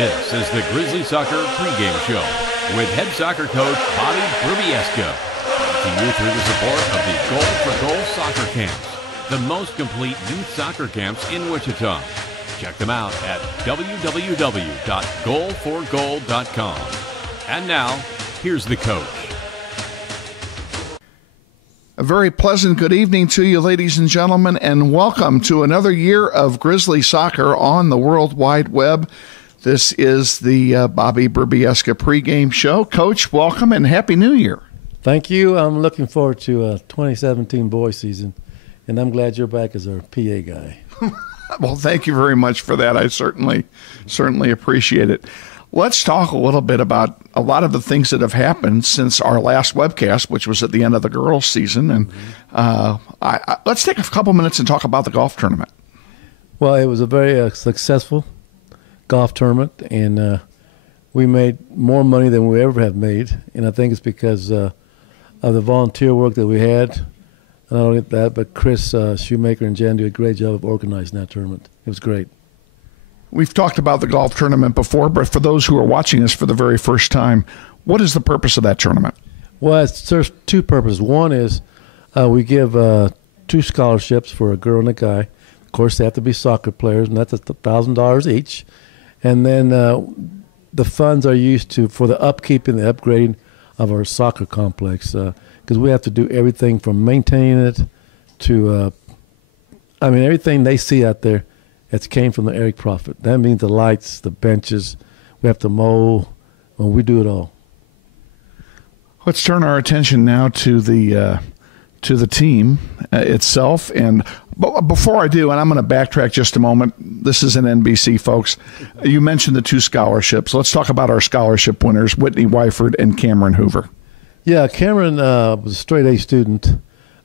This is the Grizzly Soccer pregame show with head soccer coach Bobby Brubieska. To you through the support of the Goal for Goal soccer camps, the most complete youth soccer camps in Wichita. Check them out at www.goalforgoal.com. And now, here's the coach. A very pleasant good evening to you, ladies and gentlemen, and welcome to another year of Grizzly Soccer on the World Wide Web. This is the Bobby Brubieska pregame show. Coach, welcome and Happy New Year. Thank you. I'm looking forward to 2017 boys season, and I'm glad you're back as our PA guy. Well, thank you very much for that. I certainly appreciate it. Let's talk a little bit about a lot of the things that have happened since our last webcast, which was at the end of the girls' season. And let's take a couple minutes and talk about the golf tournament. Well, it was a very successful golf tournament, and we made more money than we ever have made. And I think it's because of the volunteer work that we had. And not only that, but Chris Shoemaker and Jan did a great job of organizing that tournament. It was great. We've talked about the golf tournament before, but for those who are watching us for the very first time, what is the purpose of that tournament? Well, it serves two purposes. One is we give 2 scholarships for a girl and a guy. Of course, they have to be soccer players, and that's $1,000 each. And then the funds are used for the upkeep and the upgrading of our soccer complex because we have to do everything from maintaining it to, everything they see out there. It came from the Eric Profit. That means the lights, the benches, we have to mow, and we do it all. Let's turn our attention now to the team itself. And before I do, and I'm going to backtrack just a moment. This is an NBC, folks. You mentioned the 2 scholarships. Let's talk about our scholarship winners, Whitney Wyford and Cameron Hoover. Yeah, Cameron was a straight-A student.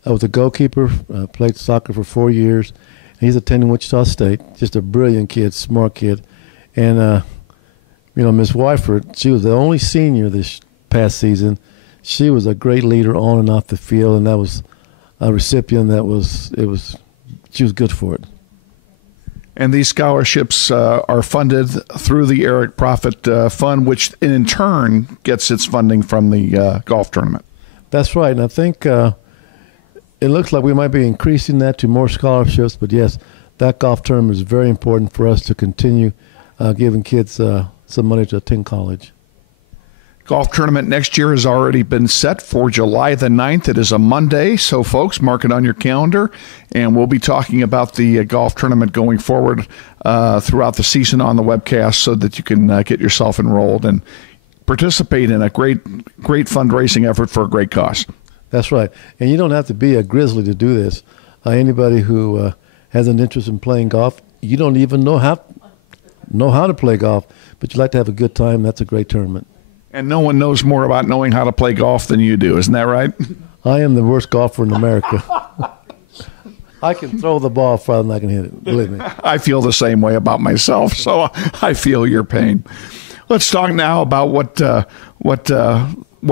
Was a goalkeeper, played soccer for 4 years. He's attending Wichita State, just a brilliant kid, smart kid. And, Miss Wyford, she was the only senior this past season. She was a great leader on and off the field, and that was a recipient she was good for it. And these scholarships are funded through the Eric Profit Fund, which in turn gets its funding from the golf tournament. That's right, and I think it looks like we might be increasing that to more scholarships, but yes, that golf tournament is very important for us to continue giving kids some money to attend college. Golf tournament next year has already been set for July the 9th. It is a Monday, so folks, mark it on your calendar, and we'll be talking about the golf tournament going forward throughout the season on the webcast so that you can get yourself enrolled and participate in a great fundraising effort for a great cause. That's right. And you don't have to be a Grizzly to do this. Anybody who has an interest in playing golf, you don't even know how to play golf, but you like to have a good time, that's a great tournament. And no one knows more about knowing how to play golf than you do. Isn't that right? I am the worst golfer in America. I can throw the ball farther than I can hit it, believe me. I feel the same way about myself, so I feel your pain. Let's talk now about what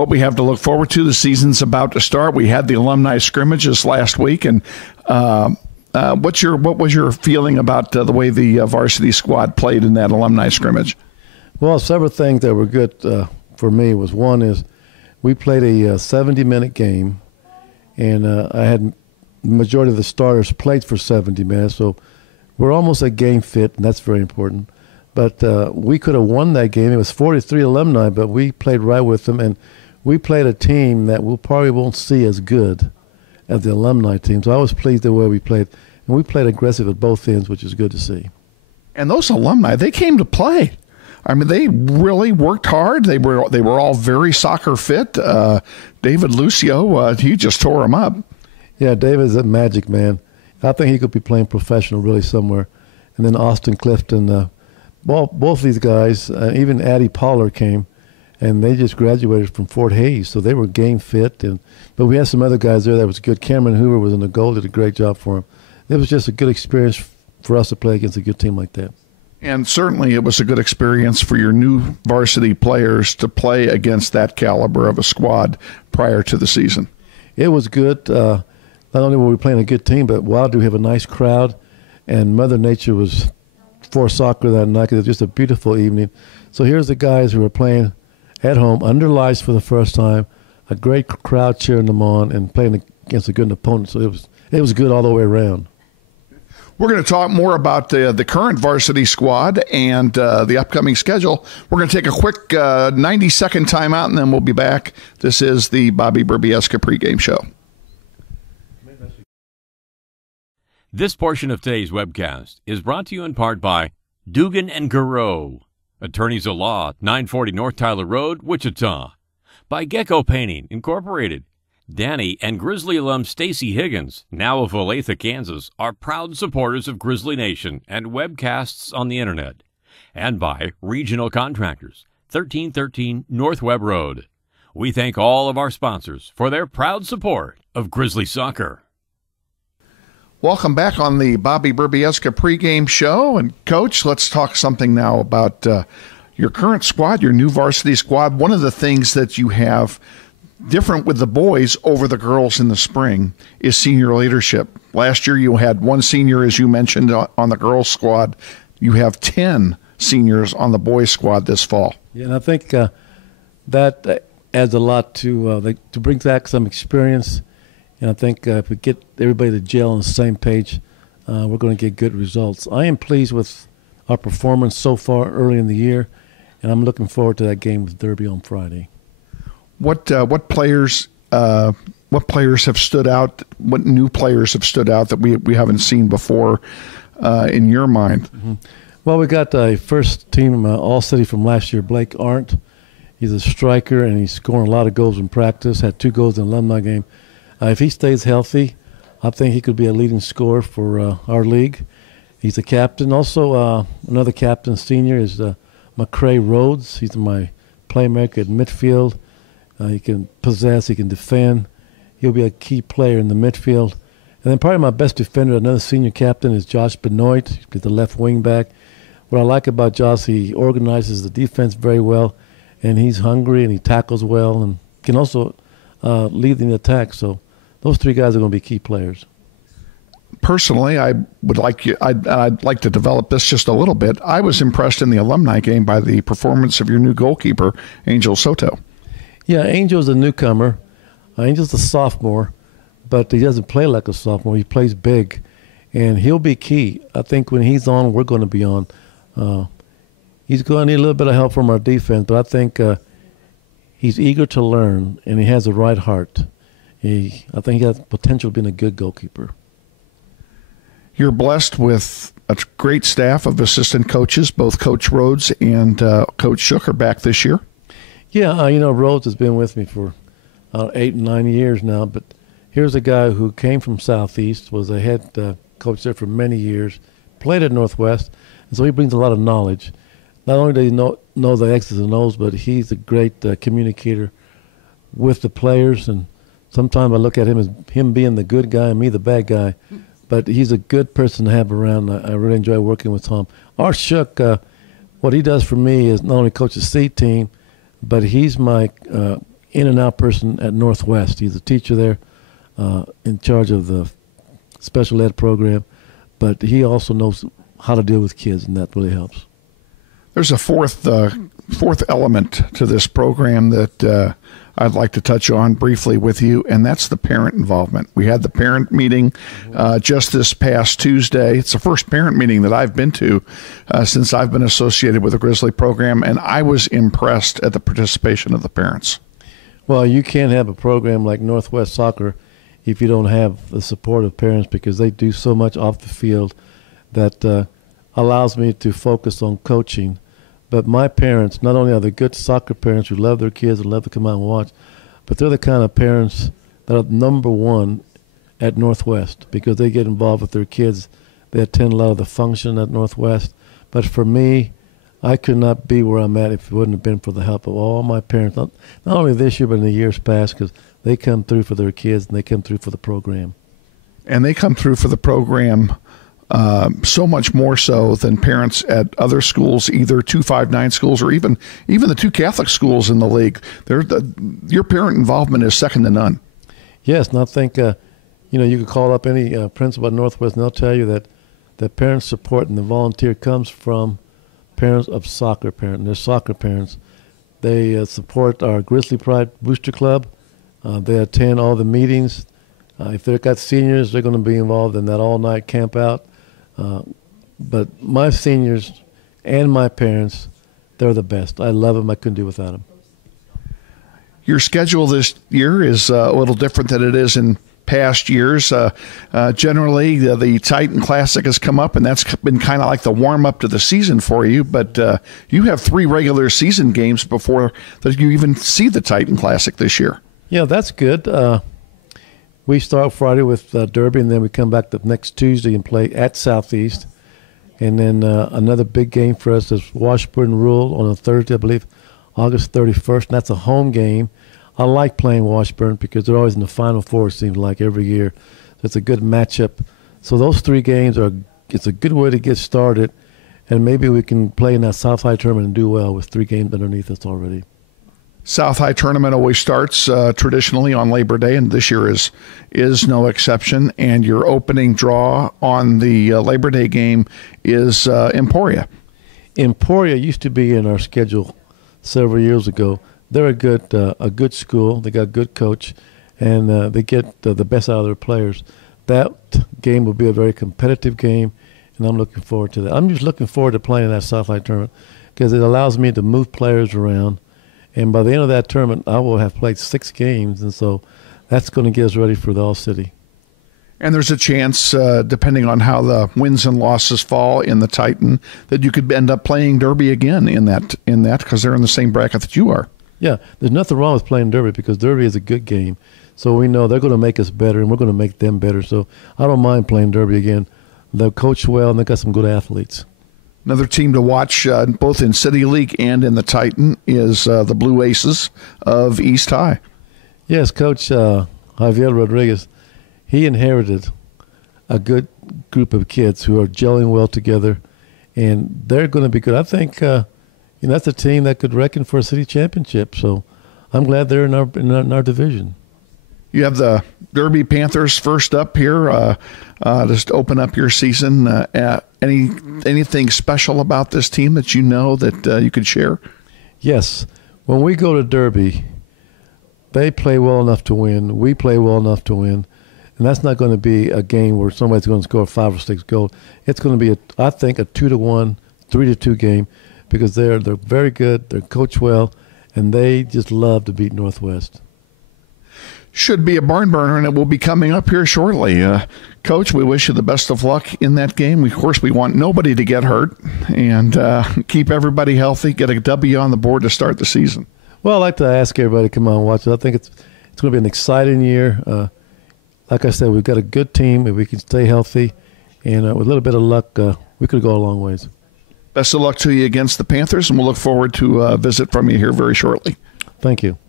we have to look forward to. The season's about to start. We had the alumni scrimmages last week, and what was your feeling about the way the varsity squad played in that alumni scrimmage? Well, several things that were good for me was one is we played a 70-minute game, and I had the majority of the starters played for 70 minutes, so we're almost at game fit, and that's very important. But we could have won that game. It was 43 alumni, but we played right with them, and we played a team that we probably won't see as good as the alumni team. So I was pleased the way we played, and we played aggressive at both ends, which is good to see. And those alumni, they came to play. I mean, they really worked hard. They were all very soccer fit. David Lucio, he just tore them up. Yeah, David's a magic man. I think he could be playing professional really somewhere. And then Austin Clifton, both these guys, even Addie Pollard came, and they just graduated from Fort Hays, so they were game fit. But we had some other guys there that was good. Cameron Hoover was in the goal, did a great job for him. It was just a good experience for us to play against a good team like that. And certainly it was a good experience for your new varsity players to play against that caliber of a squad prior to the season. It was good. Not only were we playing a good team, but wow, do we have a nice crowd. And Mother Nature was before soccer that night because it was just a beautiful evening. So here's the guys who were playing at home under lights for the first time, a great crowd cheering them on and playing against a good opponent. So it was good all the way around. We're going to talk more about the current varsity squad and the upcoming schedule. We're going to take a quick 90-second timeout, and then we'll be back. This is the Bobby Brubieska pregame show. This portion of today's webcast is brought to you in part by Dugan and Garreau, attorneys at law, 940 North Tyler Road, Wichita. By Gecko Painting, Incorporated. Danny and Grizzly alum Stacy Higgins, now of Olathe, Kansas, are proud supporters of Grizzly Nation and webcasts on the internet. And by Regional Contractors, 1313 North Webb Road. We thank all of our sponsors for their proud support of Grizzly soccer. Welcome back on the Bobby Brubieska pregame show. And, Coach, let's talk something now about your current squad, your new varsity squad. One of the things that you have different with the boys over the girls in the spring is senior leadership. Last year you had one senior, as you mentioned, on the girls squad. You have 10 seniors on the boys squad this fall. Yeah, and I think that adds a lot to bring back some experience. And I think if we get everybody to gel on the same page, we're going to get good results. I am pleased with our performance so far early in the year, and I'm looking forward to that game with Derby on Friday. What players have stood out? What new players have stood out that we haven't seen before in your mind? Mm-hmm. Well, we got a first team All-City from last year, Blake Arndt. He's a striker, and he's scoring a lot of goals in practice, had 2 goals in the alumni game. If he stays healthy, I think he could be a leading scorer for our league. He's a captain. Also, another captain, senior, is McCrae Rhodes. He's my playmaker at midfield. He can possess, he can defend. He'll be a key player in the midfield. And then probably my best defender, another senior captain, is Josh Benoit. He's the left wing back. What I like about Josh, he organizes the defense very well, and he's hungry and he tackles well and can also lead in the attack. So those 3 guys are going to be key players. Personally, I'd like to develop this just a little bit. I was impressed in the alumni game by the performance of your new goalkeeper, Angel Soto. Yeah, Angel's a newcomer. Angel's a sophomore, but he doesn't play like a sophomore. He plays big, and he'll be key. I think when he's on, we're going to be on. He's going to need a little bit of help from our defense, but I think he's eager to learn, and he has the right heart. I think he has potential of being a good goalkeeper. You're blessed with a great staff of assistant coaches. Both Coach Rhodes and Coach Shook are back this year. Yeah, Rhodes has been with me for 8 and 9 years now, but here's a guy who came from Southeast, was a head coach there for many years, played at Northwest, and so he brings a lot of knowledge. Not only does he know the X's and O's, but he's a great communicator with the players, and sometimes I look at him as him being the good guy and me the bad guy, but he's a good person to have around. I really enjoy working with Tom. Our Shook, what he does for me is not only coach the C team, but he's my in and out person at Northwest. He's a teacher there, in charge of the special ed program, but he also knows how to deal with kids, and that really helps. There's a fourth element to this program that I'd like to touch on briefly with you, and that's the parent involvement. We had the parent meeting just this past Tuesday. It's the first parent meeting that I've been to since I've been associated with the Grizzly program, and I was impressed at the participation of the parents. Well, you can't have a program like Northwest Soccer if you don't have the support of parents, because they do so much off the field that allows me to focus on coaching. But my parents, not only are they good soccer parents who love their kids and love to come out and watch, but they're the kind of parents that are number one at Northwest because they get involved with their kids. They attend a lot of the function at Northwest. But for me, I could not be where I'm at if it wouldn't have been for the help of all my parents, not only this year but in the years past, because they come through for their kids and they come through for the program. And they come through for the program so much more so than parents at other schools, either 259 schools or even the 2 Catholic schools in the league. Your parent involvement is second to none. Yes, and I think you could call up any principal at Northwest and they'll tell you that the parent support and the volunteer comes from parents of soccer parents. They're soccer parents. They support our Grizzly Pride Booster Club. They attend all the meetings. If they've got seniors, they're going to be involved in that all-night camp out. But my seniors and my parents, they're the best. I love them. I couldn't do without them. Your schedule this year is a little different than it is in past years. Generally, the Titan Classic has come up, and that's been kind of like the warm-up to the season for you. But you have 3 regular season games before that you even see the Titan Classic this year. Yeah, that's good. We start Friday with Derby, and then we come back the next Tuesday and play at Southeast. And then another big game for us is Washburn Rural on a Thursday, I believe, August 31st. And that's a home game. I like playing Washburn because they're always in the Final Four, it seems like, every year. It's a good matchup. So those 3 games it's a good way to get started. And maybe we can play in that South High tournament and do well with 3 games underneath us already. South High tournament always starts traditionally on Labor Day, and this year is no exception. And your opening draw on the Labor Day game is Emporia. Emporia used to be in our schedule several years ago. They're a good school. They got a good coach, and they get the best out of their players. That game will be a very competitive game, and I'm looking forward to that. I'm just looking forward to playing in that South High tournament because it allows me to move players around. And by the end of that tournament, I will have played 6 games, and so that's going to get us ready for the All-City. And there's a chance, depending on how the wins and losses fall in the Titan, that you could end up playing Derby again in that because they're in the same bracket that you are. Yeah, there's nothing wrong with playing Derby because Derby is a good game. So we know they're going to make us better, and we're going to make them better. So I don't mind playing Derby again. They'll coach well, and they've got some good athletes. Another team to watch, both in City League and in the Titan, is the Blue Aces of East High. Yes, Coach Javier Rodriguez, he inherited a good group of kids who are gelling well together, and they're going to be good. I think that's a team that could reckon for a city championship. So I'm glad they're in our division. You have the Derby Panthers first up here. Just open up your season. Anything special about this team that you know that you could share? Yes. When we go to Derby, they play well enough to win. We play well enough to win. And that's not going to be a game where somebody's going to score 5 or 6 goals. It's going to be, I think, a 2-1, 3-2 game because they're very good, they're coached well, and they just love to beat Northwest. Should be a barn burner, and it will be coming up here shortly. Coach, we wish you the best of luck in that game. Of course, we want nobody to get hurt and keep everybody healthy, get a W on the board to start the season. Well, I'd like to ask everybody to come out and watch it. I think it's going to be an exciting year. Like I said, we've got a good team. If we can stay healthy, and with a little bit of luck, we could go a long ways. Best of luck to you against the Panthers, and we'll look forward to a visit from you here very shortly. Thank you.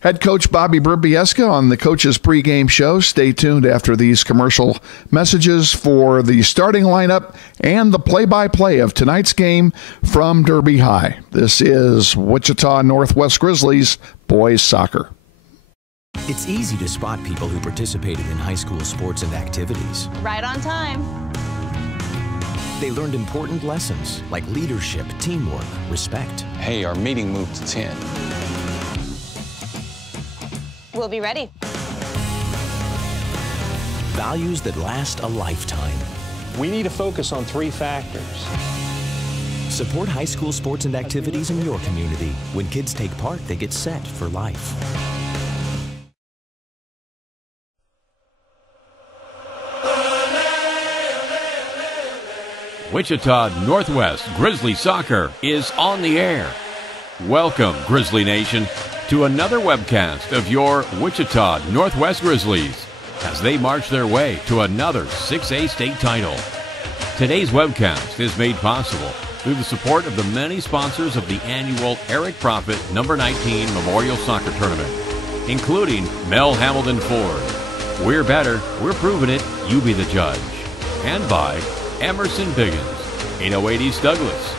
Head coach Bobby Brubieska on the Coach's Pregame Show. Stay tuned after these commercial messages for the starting lineup and the play-by-play of tonight's game from Derby High. This is Wichita Northwest Grizzlies boys soccer. It's easy to spot people who participated in high school sports and activities. Right on time. They learned important lessons like leadership, teamwork, respect. Hey, our meeting moved to 10. We'll be ready. Values that last a lifetime. We need to focus on 3 factors. Support high school sports and activities in your community. When kids take part, they get set for life. Wichita Northwest Grizzly Soccer is on the air. Welcome, Grizzly Nation, to another webcast of your Wichita Northwest Grizzlies as they march their way to another 6A state title. Today's webcast is made possible through the support of the many sponsors of the annual Eric Profit No. 19 Memorial Soccer Tournament, including Mel Hamilton Ford. We're better, we're proving it, you be the judge. And by Emerson Biggins, 808 East Douglas.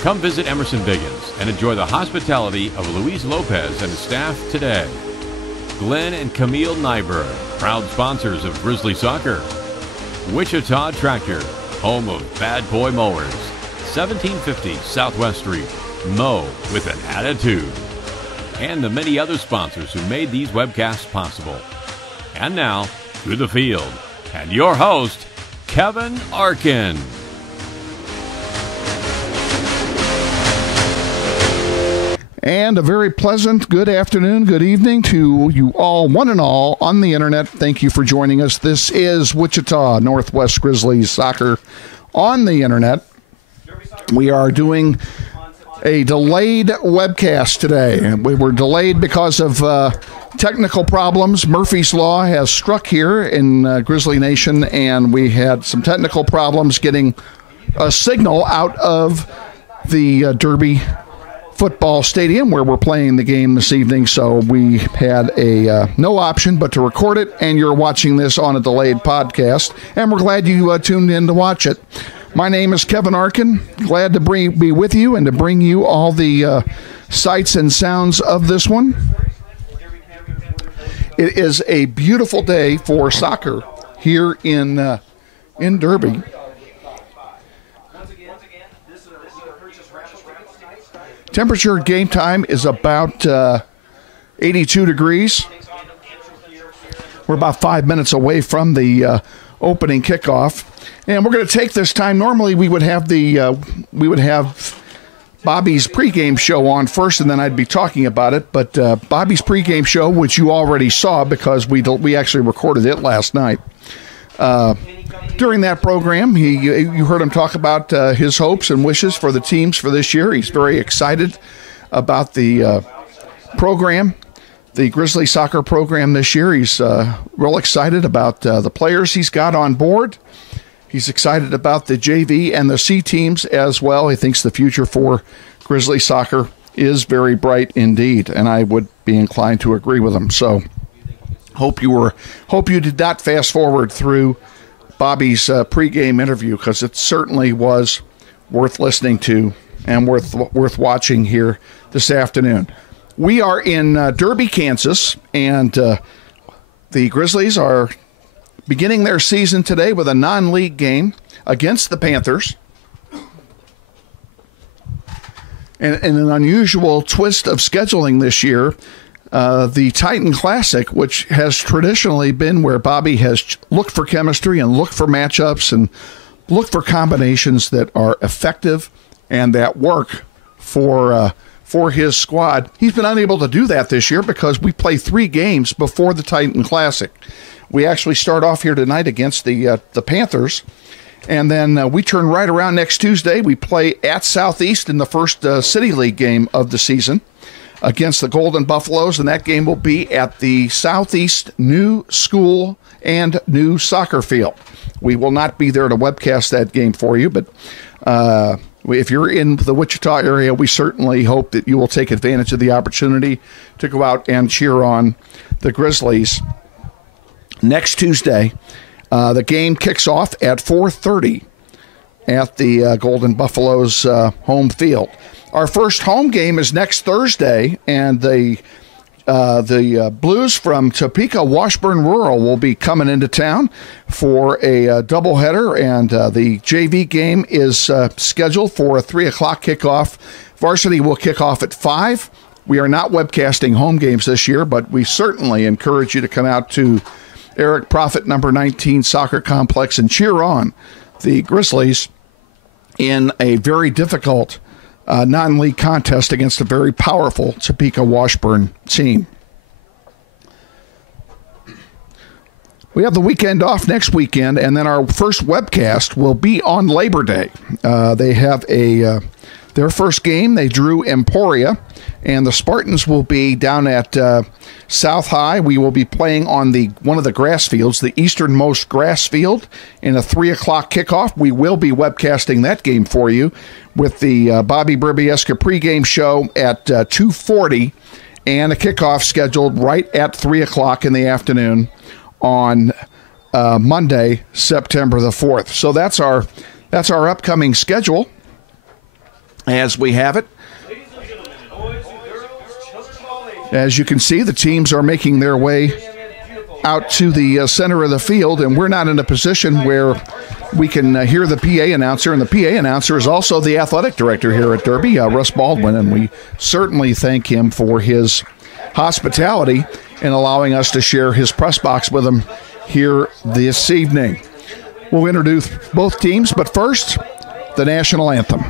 Come visit Emerson Biggins and enjoy the hospitality of Luis Lopez and his staff today. Glenn and Camille Nyberg, proud sponsors of Grizzly Soccer. Wichita Tractor, home of Bad Boy Mowers, 1750 Southwest Street. Mow with an attitude. And the many other sponsors who made these webcasts possible. And now, to the field, and your host, Kevin Arkin. And a very pleasant good afternoon, good evening to you all, one and all, on the internet. Thank you for joining us. This is Wichita Northwest Grizzlies soccer on the internet. We are doing a delayed webcast today. We were delayed because of technical problems. Murphy's Law has struck here in Grizzly Nation, and we had some technical problems getting a signal out of the Derby football stadium where we're playing the game this evening, so we had a no option but to record it, and you're watching this on a delayed podcast, and we're glad you tuned in to watch it. My name is Kevin Arkin. Glad to be with you and to bring you all the sights and sounds of this one. It is a beautiful day for soccer here in Derby. Temperature at game time is about 82 degrees. We're about 5 minutes away from the opening kickoff, and we're going to take this time. Normally, we would have Bobby's pregame show on first, and then I'd be talking about it. But Bobby's pregame show, which you already saw because we actually recorded it last night. During that program, you heard him talk about his hopes and wishes for the teams for this year. He's very excited about the program, the Grizzly soccer program this year. He's real excited about the players he's got on board. He's excited about the JV and the C teams as well. He thinks the future for Grizzly soccer is very bright indeed, and I would be inclined to agree with him. So hope you did not fast forward through Bobby's pregame interview, because it certainly was worth listening to and worth watching here this afternoon. We are in Derby, Kansas, and the Grizzlies are beginning their season today with a non-league game against the Panthers. And in an unusual twist of scheduling this year, the Titan Classic, which has traditionally been where Bobby has looked for chemistry and looked for matchups and looked for combinations that are effective and that work for his squad. He's been unable to do that this year because we play 3 games before the Titan Classic. We actually start off here tonight against the Panthers, and then we turn right around next Tuesday. We play at Southeast in the first City League game of the season against the Golden Buffaloes, and that game will be at the Southeast New School and New Soccer Field. We will not be there to webcast that game for you, but if you're in the Wichita area, we certainly hope that you will take advantage of the opportunity to go out and cheer on the Grizzlies next Tuesday. The game kicks off at 4:30 at the Golden Buffaloes home field. Our first home game is next Thursday, and the Blues from Topeka Washburn Rural will be coming into town for a doubleheader, and the JV game is scheduled for a 3 o'clock kickoff. Varsity will kick off at 5. We are not webcasting home games this year, but we certainly encourage you to come out to Eric Profit number 19 Soccer Complex and cheer on the Grizzlies in a very difficult non-league contest against a very powerful Topeka Washburn team. We have the weekend off next weekend, and then our first webcast will be on Labor Day. They have their first game. They drew Emporia, and the Spartans will be down at South High. We will be playing on one of the grass fields, the easternmost grass field, in a 3 o'clock kickoff. We will be webcasting that game for you with the Bobby Brubieska pregame show at 2:40, and a kickoff scheduled right at 3 o'clock in the afternoon on Monday, September the 4th. So that's our upcoming schedule as we have it. As you can see, the teams are making their way out to the center of the field, and we're not in a position where we can hear the PA announcer, and the PA announcer is also the athletic director here at Derby, Russ Baldwin, and we certainly thank him for his hospitality in allowing us to share his press box with him here this evening. We'll introduce both teams, but first, the national anthem.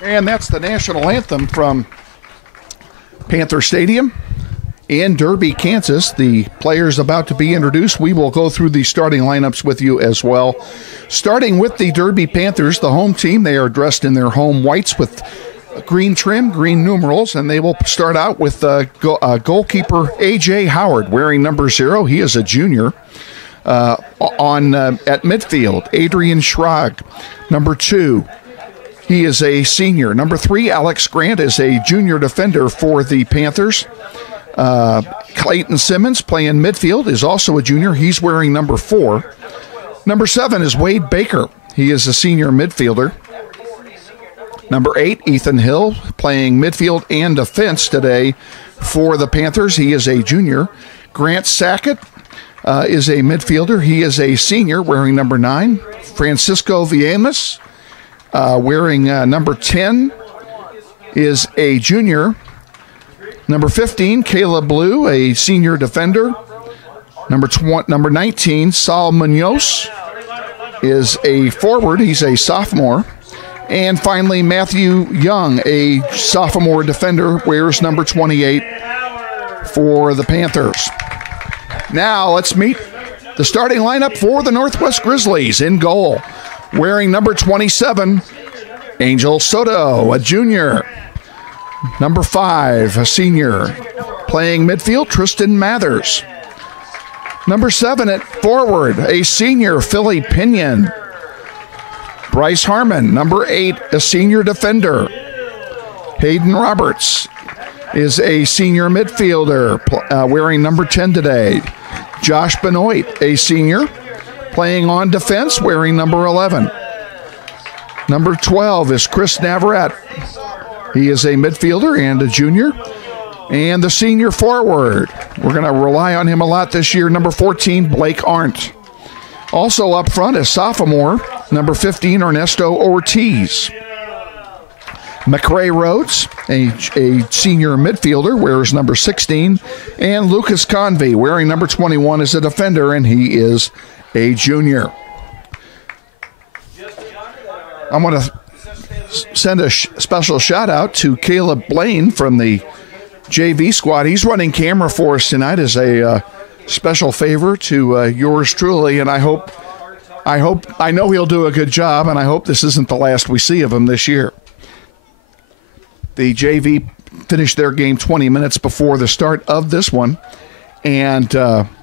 And that's the national anthem from Panther Stadium in Derby, Kansas. The players about to be introduced. We will go through the starting lineups with you as well. Starting with the Derby Panthers, the home team. They are dressed in their home whites with green trim, green numerals, and they will start out with goalkeeper A.J. Howard wearing number 0. He is a junior. At midfield, Adrian Schrag, number 2. He is a senior. Number 3, Alex Grant, is a junior defender for the Panthers. Clayton Simmons, playing midfield, is also a junior. He's wearing number 4. Number 7 is Wade Baker. He is a senior midfielder. Number 8, Ethan Hill, playing midfield and defense today for the Panthers. He is a junior. Grant Sackett is a midfielder. He is a senior, wearing number 9. Francisco Villemas, wearing number 10, is a junior. Number 15, Caleb Blue, a senior defender. Number 19, Saul Munoz, is a forward. He's a sophomore. And finally, Matthew Young, a sophomore defender, wears number 28 for the Panthers. Now let's meet the starting lineup for the Northwest Grizzlies. In goal, wearing number 27, Angel Soto, a junior. Number 5, a senior. Playing midfield, Tristan Mathers. Number 7 at forward, a senior, Philly Pinion. Bryce Harmon, number 8, a senior defender. Hayden Roberts is a senior midfielder, wearing number 10 today. Josh Benoit, a senior, playing on defense, wearing number 11. Number 12 is Chris Navarrete. He is a midfielder and a junior. And the senior forward, we're going to rely on him a lot this year, number 14, Blake Arndt. Also up front is sophomore, number 15, Ernesto Ortiz. McRae Rhodes, a senior midfielder, wears number 16. And Lucas Convey, wearing number 21, is a defender, and he is a junior. I'm going to send a special shout out to Caleb Blaine from the JV squad. He's running camera for us tonight as a special favor to yours truly, and I know he'll do a good job, and I hope this isn't the last we see of him this year. The JV finished their game 20 minutes before the start of this one and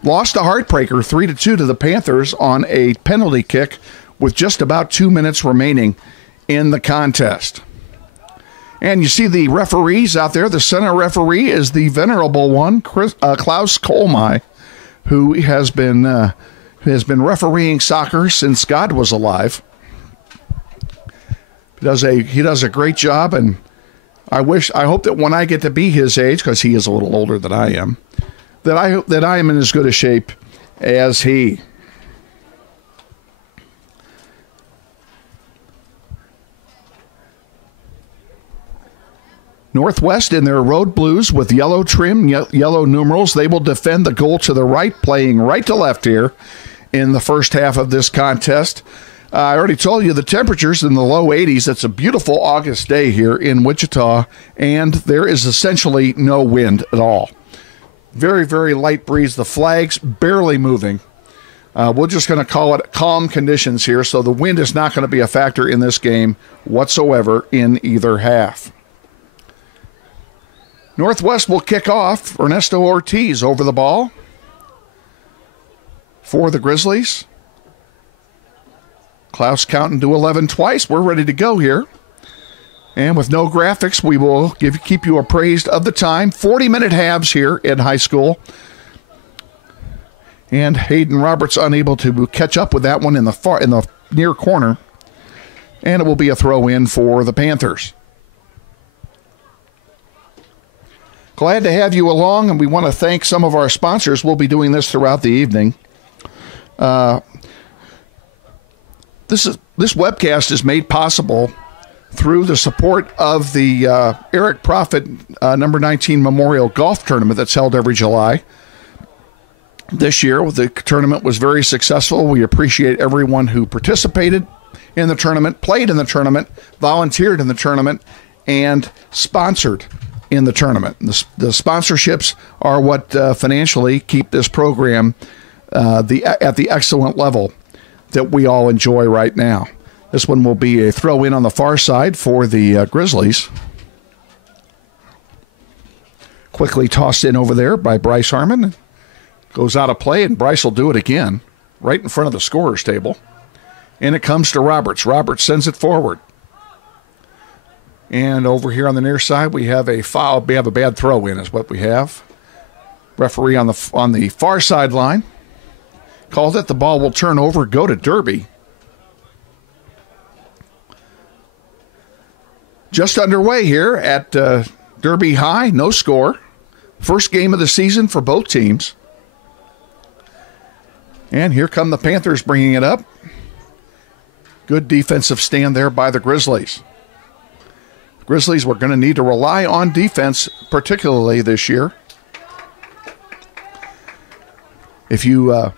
lost a heartbreaker 3-2 to the Panthers on a penalty kick with just about 2 minutes remaining in the contest. And you see the referees out there. The center referee is the venerable one, Klaus Kolmai, who has been refereeing soccer since God was alive. He does a great job, and I hope that when I get to be his age, because he is a little older than I am, that I am in as good a shape as he. Northwest in their road blues with yellow trim, yellow numerals. They will defend the goal to the right, playing right to left here in the first half of this contest. I already told you the temperatures in the low 80s. It's a beautiful August day here in Wichita, and there is essentially no wind at all. Very, very light breeze. The flag's barely moving. We're just going to call it calm conditions here, so the wind is not going to be a factor in this game whatsoever in either half. Northwest will kick off. Ernesto Ortiz over the ball for the Grizzlies. Klaus counting to 11 twice. We're ready to go here. And with no graphics, we will keep you appraised of the time. 40-minute halves here in high school. And Hayden Roberts unable to catch up with that one in the near corner. And it will be a throw in for the Panthers. Glad to have you along, and we want to thank some of our sponsors. We'll be doing this throughout the evening. This webcast is made possible through the support of the Eric Profit number 19 Memorial Golf Tournament that's held every July. This year, the tournament was very successful. We appreciate everyone who participated in the tournament, played in the tournament, volunteered in the tournament, and sponsored in the tournament. The sponsorships are what financially keep this program at the excellent level that we all enjoy right now. This one will be a throw in on the far side for the Grizzlies. Quickly tossed in over there by Bryce Harmon. Goes out of play, and Bryce will do it again right in front of the scorer's table. And it comes to Roberts. Roberts sends it forward. And over here on the near side, we have a foul. We have a bad throw in is what we have. Referee on the far sideline called it. The ball will turn over, go to Derby. Just underway here at Derby High, no score. First game of the season for both teams. And here come the Panthers bringing it up. Good defensive stand there by the Grizzlies. Grizzlies were going to need to rely on defense, particularly this year. If you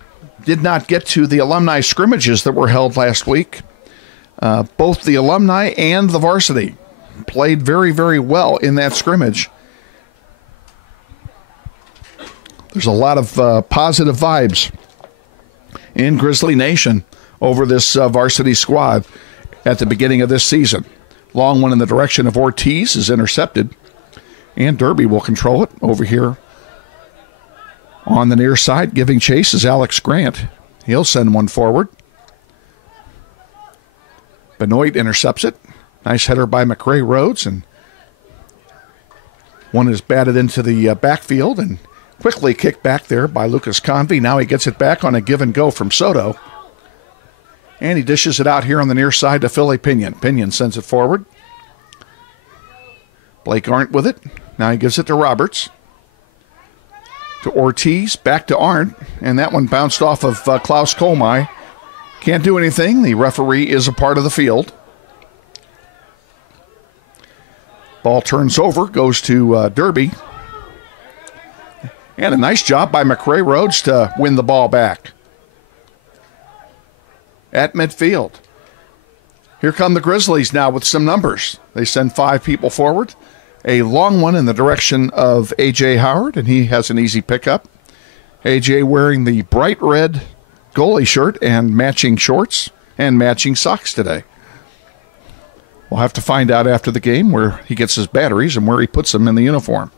did not get to the alumni scrimmages that were held last week, both the alumni and the varsity played very, very well in that scrimmage. There's a lot of positive vibes in Grizzly Nation over this varsity squad at the beginning of this season. Long one in the direction of Ortiz is intercepted, and Derby will control it over here on the near side. Giving chase is Alex Grant. He'll send one forward. Benoit intercepts it. Nice header by McRae Rhodes, and one is batted into the backfield and quickly kicked back there by Lucas Convey. Now he gets it back on a give and go from Soto. And he dishes it out here on the near side to Philly Pinion. Pinion sends it forward. Blake Arndt with it. Now he gives it to Roberts. To Ortiz, back to Arndt. And that one bounced off of Klaus Kolmai. Can't do anything. The referee is a part of the field. Ball turns over, goes to Derby. And a nice job by McRae Rhodes to win the ball back at midfield. Here come the Grizzlies now with some numbers. They send 5 people forward. A long one in the direction of A.J. Howard, and he has an easy pickup. A.J. wearing the bright red goalie shirt and matching shorts and matching socks today. We'll have to find out after the game where he gets his batteries and where he puts them in the uniform.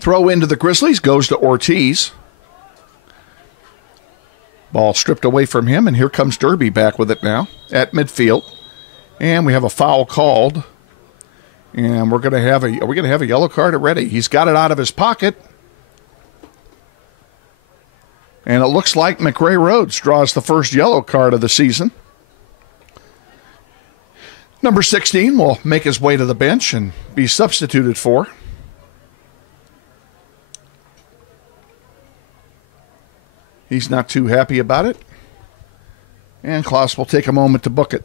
Throw into the Grizzlies goes to Ortiz. Ball stripped away from him, and here comes Derby back with it now at midfield. And we have a foul called. And are we going to have a yellow card already? He's got it out of his pocket. And it looks like McRae Rhodes draws the first yellow card of the season. Number 16 will make his way to the bench and be substituted for. He's not too happy about it. And Klaus will take a moment to book it.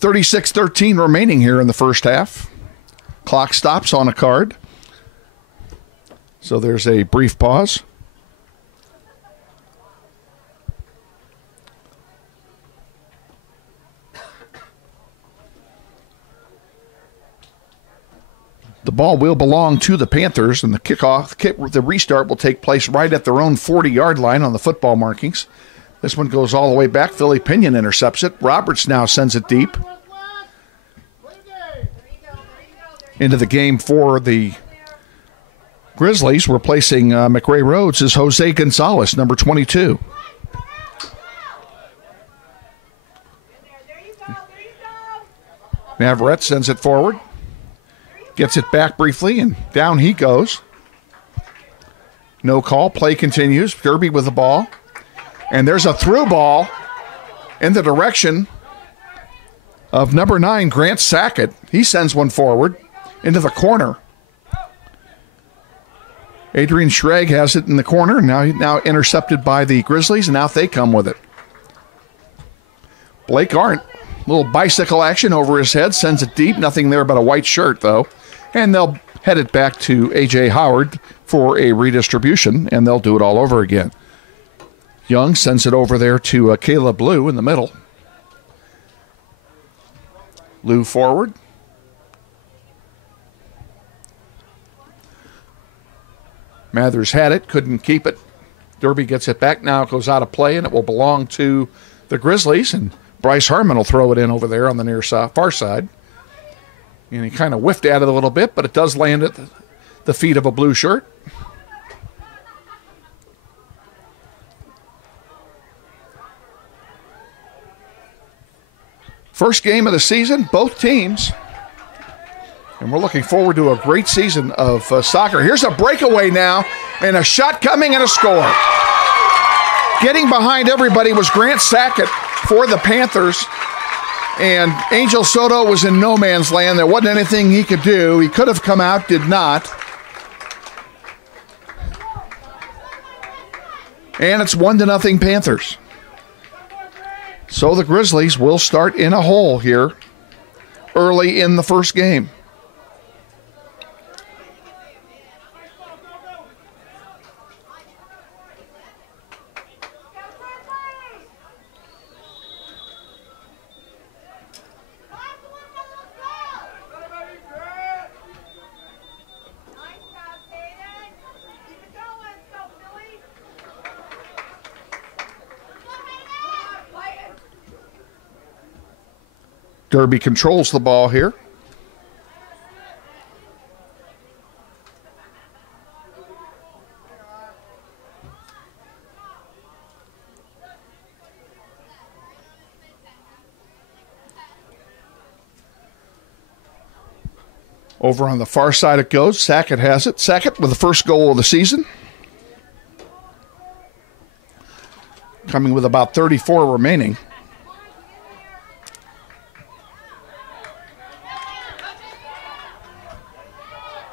36-13 remaining here in the first half. Clock stops on a card. So there's a brief pause. The ball will belong to the Panthers, and the restart will take place right at their own 40-yard line on the football markings. This one goes all the way back. Philly Pinion intercepts it. Roberts now sends it deep. Into the game for the Grizzlies, replacing McRae Rhodes, is Jose Gonzalez, number 22. Navarrete sends it forward. Gets it back briefly, and down he goes. No call. Play continues. Derby with the ball. And there's a through ball in the direction of number 9, Grant Sackett. He sends one forward into the corner. Adrian Schrag has it in the corner. Now intercepted by the Grizzlies, and out they come with it. Blake Arndt, little bicycle action over his head, sends it deep. Nothing there but a white shirt, though. And they'll head it back to A.J. Howard for a redistribution, and they'll do it all over again. Young sends it over there to Caleb Lou in the middle. Lou forward. Mathers had it, couldn't keep it. Derby gets it back. Now it goes out of play, and it will belong to the Grizzlies, and Bryce Harmon will throw it in over there on the near side, far side. And he kind of whiffed at it a little bit, but it does land at the feet of a blue shirt. First game of the season, both teams. And we're looking forward to a great season of soccer. Here's a breakaway now, and a shot coming and a score. Getting behind everybody was Grant Sackett for the Panthers. And Angel Soto was in no man's land. There wasn't anything he could do. He could have come out, did not. And it's 1-0 Panthers. So the Grizzlies will start in a hole here early in the first game. Derby controls the ball here. Over on the far side it goes. Sackett has it. Sackett with the first goal of the season. Coming with about 34 remaining.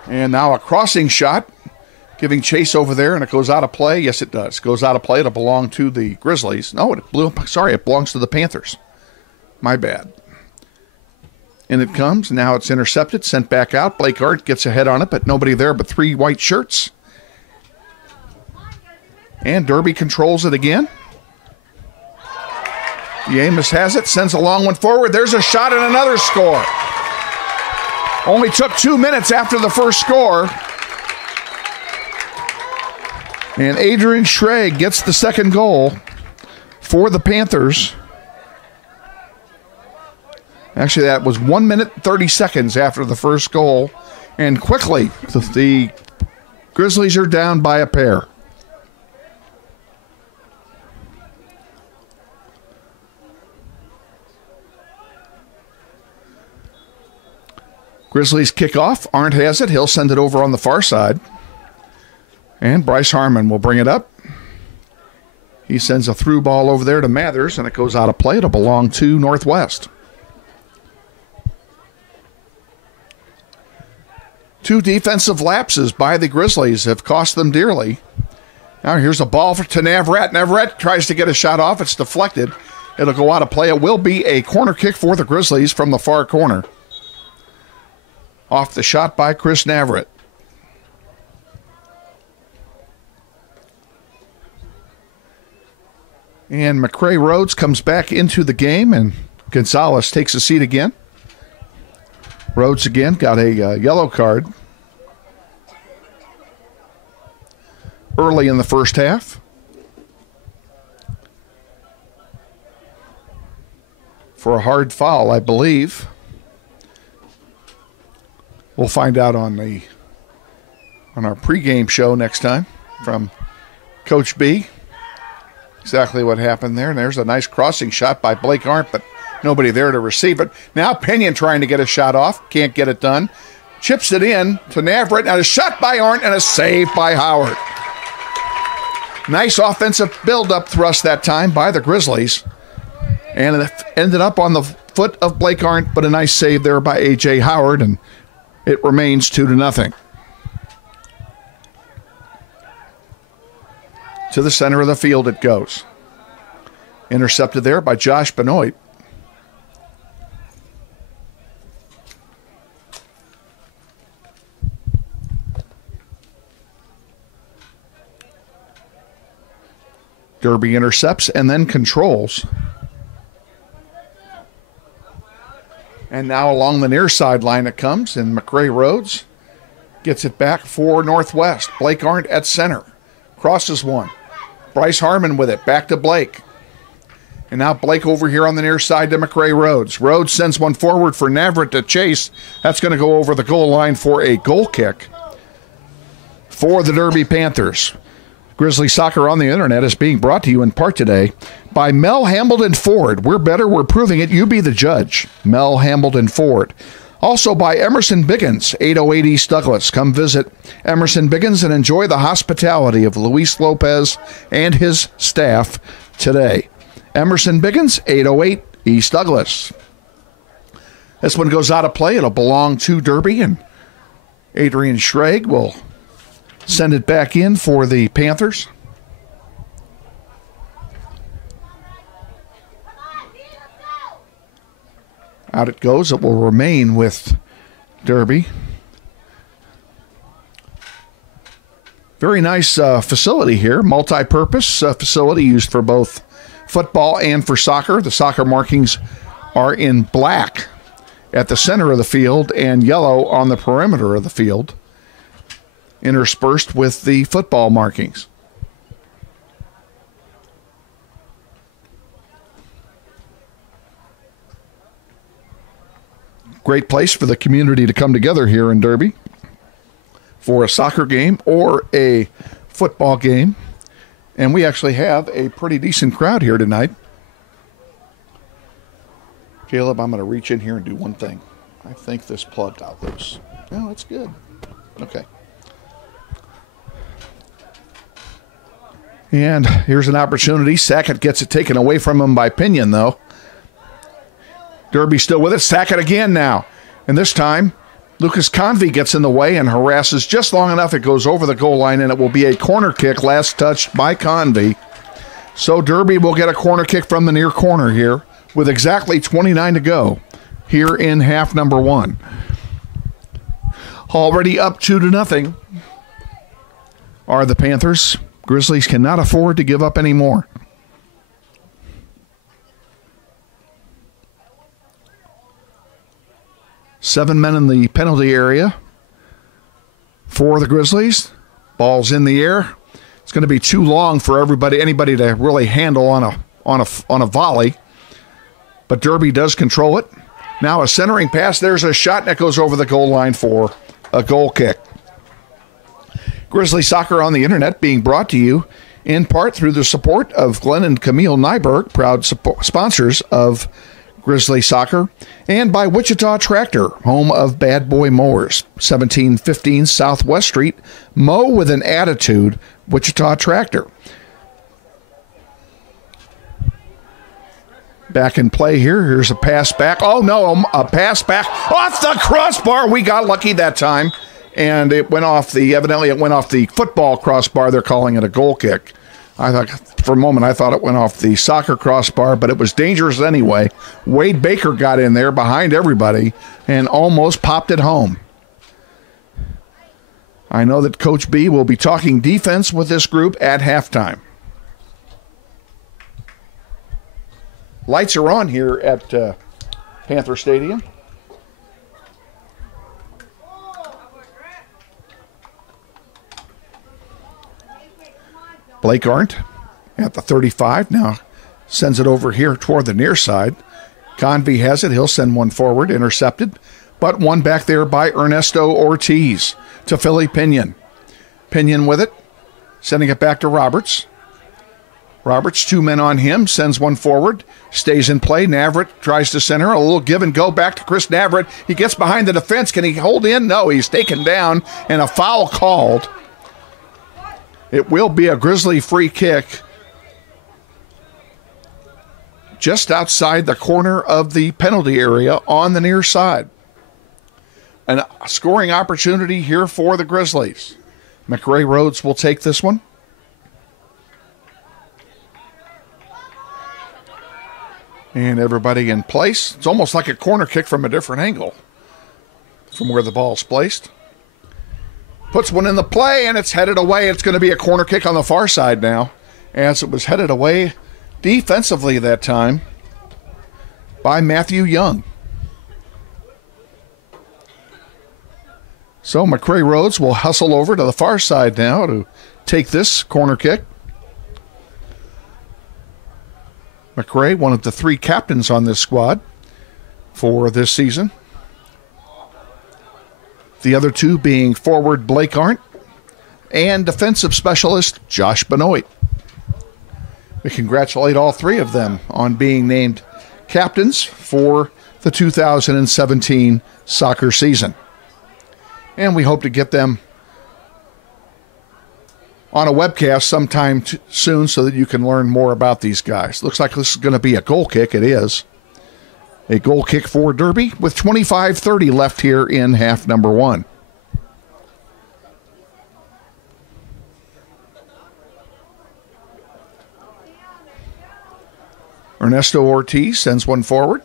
And now a crossing shot, giving chase over there, and it goes out of play. Yes, it does. Goes out of play. It'll belong to the Grizzlies. No, it belongs to the Panthers. My bad. And it comes. Now it's intercepted, sent back out. Blake Arndt gets ahead on it, but nobody there but 3 white shirts. And Derby controls it again. Amos has it, sends a long one forward. There's a shot and another score. Only took 2 minutes after the first score. And Adrian Schrag gets the second goal for the Panthers. Actually, that was 1 minute, 30 seconds after the first goal. And quickly, the Grizzlies are down by a pair. Grizzlies kick off. Arndt has it. He'll send it over on the far side. And Bryce Harmon will bring it up. He sends a through ball over there to Mathers, and it goes out of play. It'll belong to Northwest. 2 defensive lapses by the Grizzlies have cost them dearly. Now here's a ball to Navarrete. Navarrete tries to get a shot off. It's deflected. It'll go out of play. It will be a corner kick for the Grizzlies from the far corner. Off the shot by Chris Navarrete. And McCray Rhodes comes back into the game, and Gonzalez takes a seat again. Rhodes again got a yellow card early in the first half. For a hard foul, I believe. We'll find out on our pregame show next time from Coach B exactly what happened there. And there's a nice crossing shot by Blake Arndt, but nobody there to receive it. Now Pinion trying to get a shot off. Can't get it done. Chips it in to Navarrete. And a shot by Arndt and a save by Howard. Nice offensive build-up thrust that time by the Grizzlies. And it ended up on the foot of Blake Arndt, but a nice save there by A.J. Howard, and it remains 2-0. To the center of the field it goes. Intercepted there by Josh Benoit. Derby intercepts and then controls. And now along the near sideline it comes, and McCray Rhodes gets it back for Northwest. Blake Arndt at center. Crosses one. Bryce Harmon with it. Back to Blake. And now Blake over here on the near side to McCray Rhodes. Rhodes sends one forward for Navarrete to chase. That's going to go over the goal line for a goal kick for the Derby Panthers. Grizzly Soccer on the Internet is being brought to you in part today by Mel Hambledon Ford. We're better, we're proving it. You be the judge. Mel Hambledon Ford. Also by Emerson Biggins, 808 East Douglas. Come visit Emerson Biggins and enjoy the hospitality of Luis Lopez and his staff today. Emerson Biggins, 808 East Douglas. This one goes out of play. It'll belong to Derby, and Adrian Schrag will send it back in for the Panthers. Out it goes. It will remain with Derby. Very nice facility here. Multi-purpose facility used for both football and for soccer. The soccer markings are in black at the center of the field and yellow on the perimeter of the field, interspersed with the football markings. Great place for the community to come together here in Derby for a soccer game or a football game. And we actually have a pretty decent crowd here tonight. Caleb, I'm going to reach in here and do one thing. I think this plugged out loose. Oh, it's good. Okay. And here's an opportunity. Sackett gets it taken away from him by Pinion, though. Derby still with it. Sackett again now. And this time, Lucas Convey gets in the way and harasses just long enough. It goes over the goal line, and it will be a corner kick, last touched by Convey. So Derby will get a corner kick from the near corner here with exactly 29 to go here in half number one. Already up 2-0 are the Panthers. Grizzlies cannot afford to give up any more. Seven men in the penalty area for the Grizzlies. Ball's in the air. It's going to be too long for anybody to really handle on a volley. But Derby does control it. Now a centering pass. There's a shot that goes over the goal line for a goal kick. Grizzly Soccer on the Internet being brought to you in part through the support of Glenn and Camille Nyberg, proud sponsors of Grizzly Soccer, and by Wichita Tractor, home of Bad Boy Mowers, 1715 Southwest Street. Mow with an attitude, Wichita Tractor. Back in play here. Here's a pass back. Oh, no, a pass back off the crossbar. We got lucky that time. and evidently it went off the football crossbar. They're calling it a goal kick. I thought for a moment I thought it went off the soccer crossbar, but it was dangerous anyway. Wade Baker got in there behind everybody and almost popped it home. I know that Coach B will be talking defense with this group at halftime. Lights are on here at Panther Stadium. Blake Arndt at the 35 now sends it over here toward the near side. Convey has it. He'll send one forward, intercepted, but one back there by Ernesto Ortiz to Philly Pinion. Pinion with it, sending it back to Roberts. Roberts, 2 men on him, sends one forward, stays in play. Navarrete tries to center, a little give and go back to Chris Navarrete. He gets behind the defense. Can he hold in? No, he's taken down, and a foul called. It will be a Grizzly free kick just outside the corner of the penalty area on the near side. A scoring opportunity here for the Grizzlies. McRae Rhodes will take this one. And everybody in place. It's almost like a corner kick from a different angle from where the ball's placed. Puts one in the play, and it's headed away. It's going to be a corner kick on the far side now, as it was headed away defensively that time by Matthew Young. So McRae Rhodes will hustle over to the far side now to take this corner kick. McRae, one of the 3 captains on this squad for this season. The other 2 being forward Blake Arndt and defensive specialist Josh Benoit. We congratulate all 3 of them on being named captains for the 2017 soccer season. And we hope to get them on a webcast sometime soon so that you can learn more about these guys. Looks like this is going to be a goal kick. It is. A goal kick for Derby with 25:30 left here in half number 1. Ernesto Ortiz sends one forward.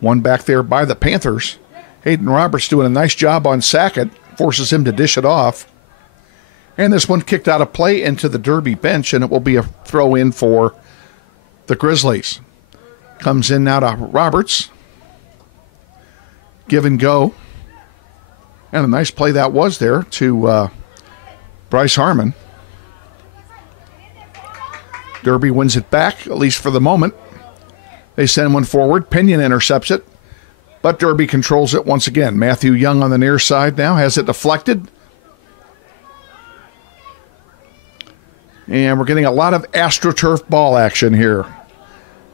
One back there by the Panthers. Hayden Roberts doing a nice job on Sackett. Forces him to dish it off. And this one kicked out of play into the Derby bench, and it will be a throw in for the Grizzlies. Comes in now to Roberts. Give and go. And a nice play that was there to Bryce Harmon. Derby wins it back, at least for the moment. They send one forward. Pinion intercepts it. But Derby controls it once again. Matthew Young on the near side now has it deflected. And we're getting a lot of AstroTurf ball action here.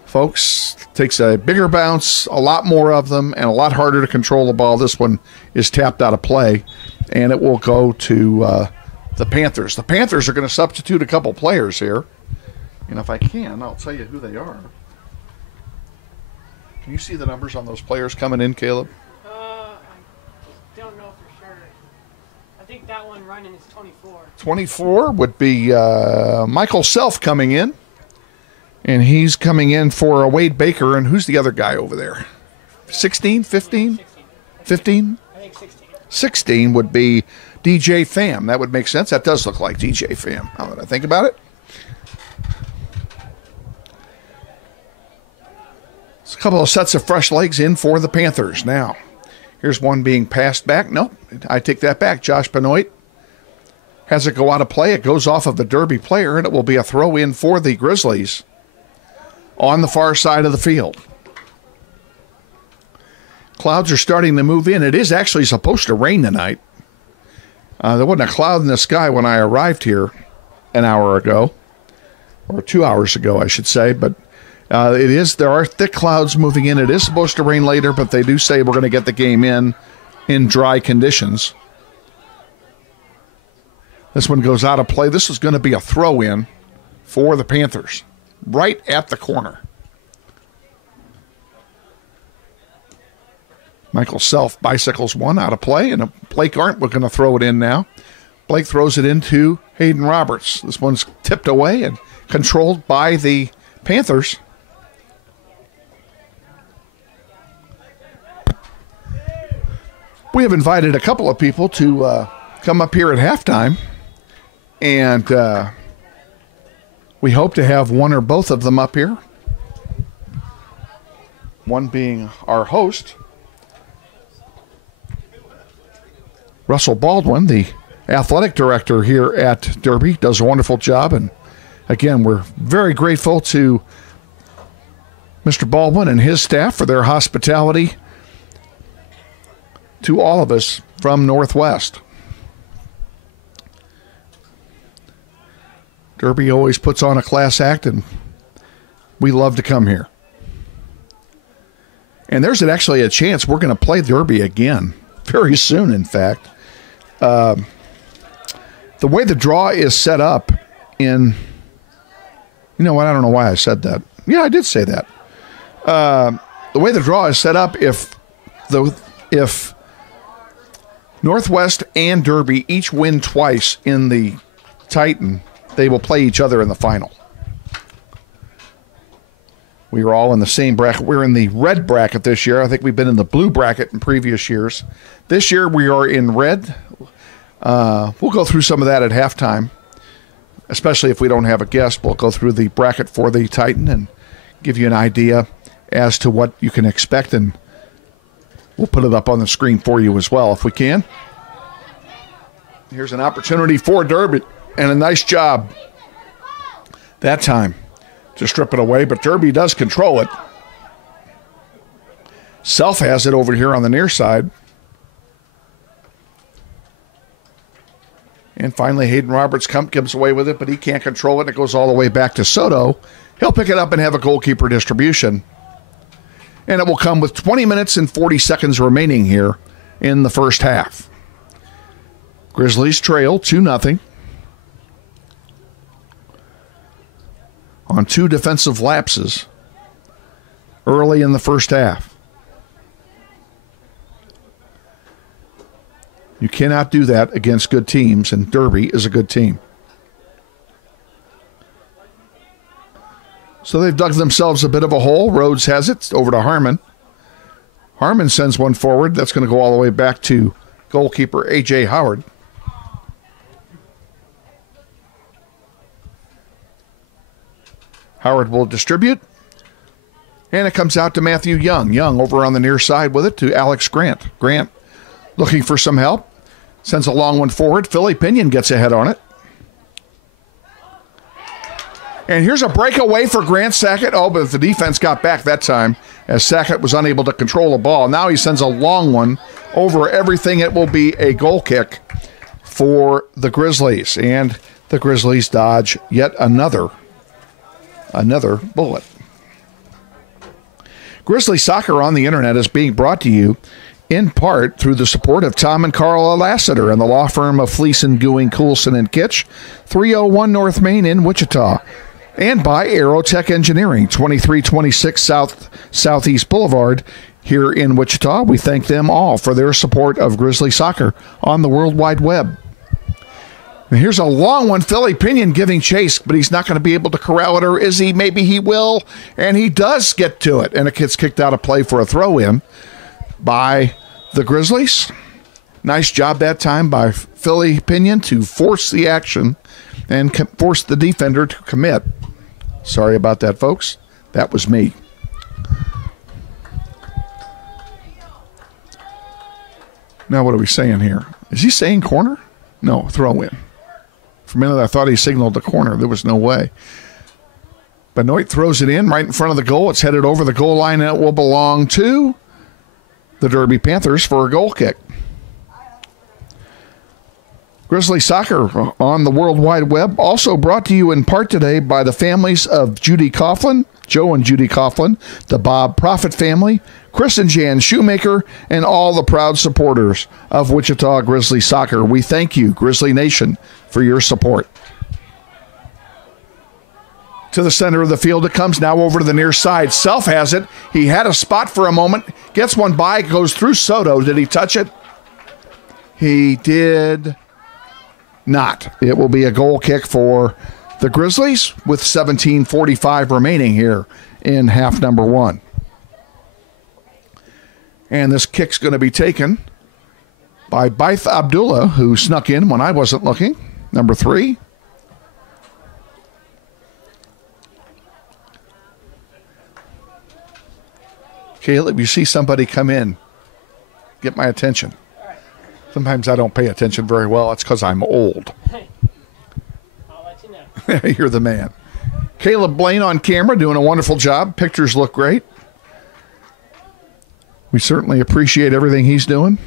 Folks, takes a bigger bounce, a lot more of them, and a lot harder to control the ball. This one is tapped out of play, and it will go to the Panthers. The Panthers are going to substitute a couple players here. And if I can, I'll tell you who they are. Can you see the numbers on those players coming in, Caleb? I don't know for sure. I think that one running is 24. 24 would be Michael Self coming in. And he's coming in for a Wade Baker. And who's the other guy over there? 16, 15? 15? I think 16. 16 would be DJ Pham. That would make sense. That does look like DJ Pham, now that I think about it. It's a couple of sets of fresh legs in for the Panthers now. Here's one being passed back. Nope, I take that back. Josh Benoit has it go out of play. It goes off of the Derby player, and it will be a throw in for the Grizzlies on the far side of the field. Clouds are starting to move in. It is actually supposed to rain tonight. There wasn't a cloud in the sky when I arrived here an hour ago, or 2 hours ago, I should say, but there are thick clouds moving in. It is supposed to rain later, but they do say we're going to get the game in dry conditions. This one goes out of play. This is going to be a throw-in for the Panthers, right at the corner. Michael Self bicycles one out of play, and Blake Arndt, we're going to throw it in now. Blake throws it into Hayden Roberts. This one's tipped away and controlled by the Panthers. We have invited a couple of people to come up here at halftime, and we hope to have one or both of them up here. One being our host, Russell Baldwin, the athletic director here at Derby, does a wonderful job. And again, we're very grateful to Mr. Baldwin and his staff for their hospitality to all of us from Northwest. Derby always puts on a class act, and we love to come here. And there's actually a chance we're going to play Derby again very soon, in fact. The way the draw is set up in... You know what? I don't know why I said that. Yeah, I did say that. The way the draw is set up, if Northwest and Derby each win twice in the Titan, they will play each other in the final. We are all in the same bracket. We're in the red bracket this year. I think we've been in the blue bracket in previous years. This year we are in red. We'll go through some of that at halftime, especially if we don't have a guest. We'll go through the bracket for the Titan and give you an idea as to what you can expect, and we'll put it up on the screen for you as well if we can. Here's an opportunity for Derby, and a nice job that time to strip it away, but Derby does control it. Self has it over here on the near side. And finally, Hayden Roberts comes away with it, but he can't control it. It goes all the way back to Soto. He'll pick it up and have a goalkeeper distribution. And it will come with 20 minutes and 40 seconds remaining here in the first half. Grizzlies trail 2-0 on two defensive lapses early in the first half. You cannot do that against good teams, and Derby is a good team. So they've dug themselves a bit of a hole. Rhodes has it over to Harmon. Harmon sends one forward. That's going to go all the way back to goalkeeper A.J. Howard. Howard will distribute. And it comes out to Matthew Young. Young over on the near side with it to Alex Grant. Grant looking for some help. Sends a long one forward. Philly Pinion gets ahead on it. And here's a breakaway for Grant Sackett. Oh, but the defense got back that time as Sackett was unable to control the ball. Now he sends a long one over everything. It will be a goal kick for the Grizzlies. And the Grizzlies dodge yet another bullet. Grizzly Soccer on the internet is being brought to you in part through the support of Tom and Carl Lassiter and the law firm of Fleeson, Going, Coulson, and Kitch, 301 North Main in Wichita, and by Aerotech Engineering, 2326 Southeast Boulevard here in Wichita. We thank them all for their support of Grizzly Soccer on the World Wide Web. And here's a long one. Philly Pinion giving chase, but he's not going to be able to corral it, or is he? Maybe he will, and he does get to it, and it gets kicked out of play for a throw-in by the Grizzlies. Nice job that time by Philly Pinion to force the action and force the defender to commit. Sorry about that, folks. That was me. Now what are we saying here? Is he saying corner? No, throw-in. For a minute, I thought he signaled the corner. There was no way. Benoit throws it in right in front of the goal. It's headed over the goal line, and it will belong to the Derby Panthers for a goal kick. Grizzly Soccer on the World Wide Web, also brought to you in part today by the families of Judy Coughlin, Joe and Judy Coughlin, the Bob Profit family, Chris and Jan Shoemaker, and all the proud supporters of Wichita Grizzly Soccer. We thank you, Grizzly Nation, for your support. to the center of the field. It comes now over to the near side. Self has it. He had a spot for a moment. Gets one by, goes through Soto. Did he touch it? He did not. It will be a goal kick for the Grizzlies with 17:45 remaining here in half number 1. And this kick's going to be taken by Baith Abdullah, who snuck in when I wasn't looking. Number 3. Caleb, you see somebody come in, get my attention. Sometimes I don't pay attention very well. It's because I'm old. Hey, I'll let you know. You're the man. Caleb Blaine on camera doing a wonderful job. Pictures look great. We certainly appreciate everything he's doing.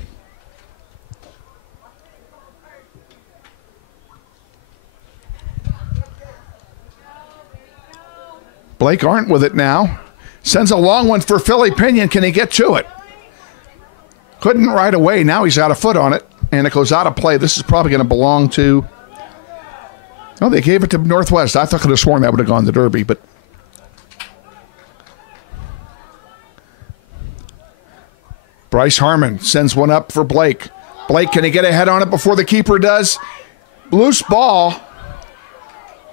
Blake Arndt with it now. Sends a long one for Philly Pinion. Can he get to it? Couldn't right away. Now he's got a foot on it, and it goes out of play. This is probably going to belong to... Oh, they gave it to Northwest. I could have sworn that would have gone to Derby, but... Bryce Harmon sends one up for Blake. Blake, can he get a head on it before the keeper does? Loose ball.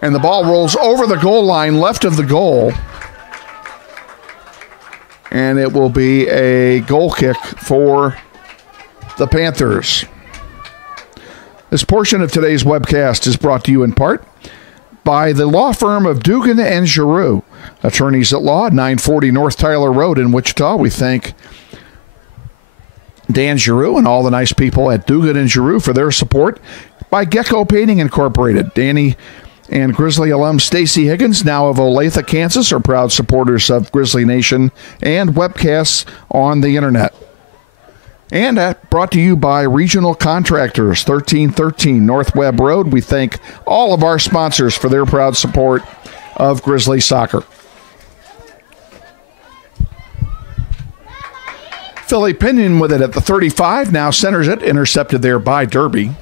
And the ball rolls over the goal line, left of the goal. And it will be a goal kick for the Panthers. This portion of today's webcast is brought to you in part by the law firm of Dugan and Giroux, attorneys at law, 940 North Tyler Road in Wichita. We thank Dan Giroux and all the nice people at Dugan and Giroux for their support. By Gecko Painting Incorporated, Danny and Grizzly alum Stacy Higgins, now of Olathe, Kansas, are proud supporters of Grizzly Nation and webcasts on the internet. And brought to you by Regional Contractors, 1313 North Webb Road. We thank all of our sponsors for their proud support of Grizzly soccer. Philly Pinion with it at the 35, now centers it, intercepted there by Derby.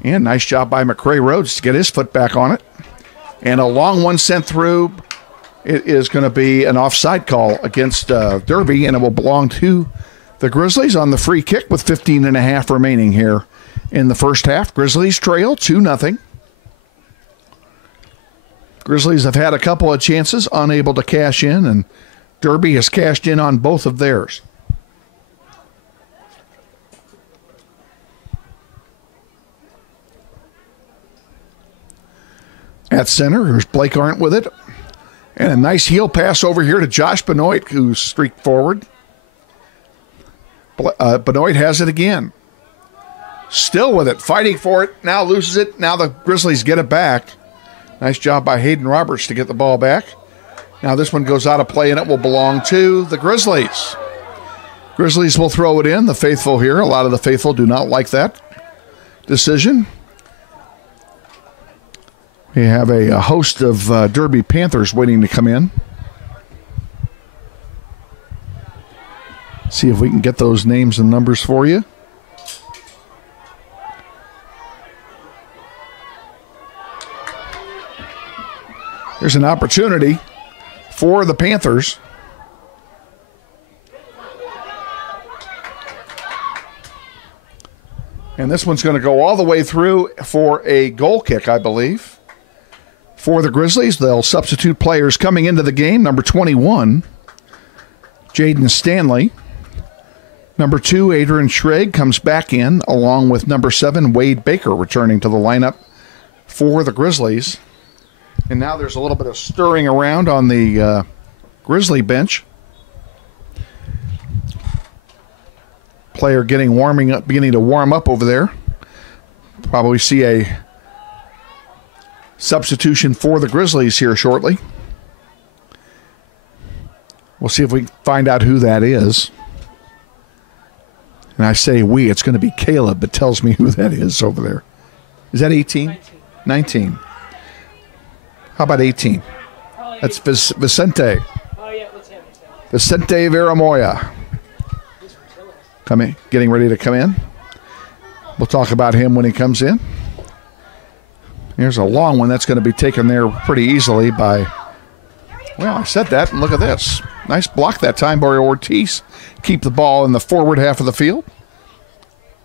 And nice job by McRae Rhodes to get his foot back on it. And a long one sent through. It is going to be an offside call against Derby, and it will belong to the Grizzlies on the free kick with 15 and a half remaining here in the first half. Grizzlies trail 2-0. Grizzlies have had a couple of chances, unable to cash in, and Derby has cashed in on both of theirs. At center, here's Blake Arndt with it. And a nice heel pass over here to Josh Benoit, who streaked forward. Benoit has it again. Still with it, fighting for it. Now loses it. Now the Grizzlies get it back. Nice job by Hayden Roberts to get the ball back. Now this one goes out of play, and it will belong to the Grizzlies. Grizzlies will throw it in. The faithful here, a lot of the faithful do not like that decision. We have a host of Derby Panthers waiting to come in. See if we can get those names and numbers for you. There's an opportunity for the Panthers. And this one's going to go all the way through for a goal kick, I believe. For the Grizzlies, they'll substitute players coming into the game. Number 21, Jaden Stanley. Number 2, Adrian Schrag comes back in, along with number 7, Wade Baker, returning to the lineup for the Grizzlies. And now there's a little bit of stirring around on the Grizzly bench. Player beginning to warm up over there. Probably see a substitution for the Grizzlies here shortly. We'll see if we can find out who that is. And I say we, it's going to be Caleb that tells me who that is over there. Is that 18? 19. How about 18? That's Vicente. Oh, yeah, that's him. Vicente Veramoya. Getting ready to come in. We'll talk about him when he comes in. Here's a long one that's going to be taken there pretty easily by Well, I said that, and look at this. Nice block that time by Ortiz. Keep the ball in the forward half of the field.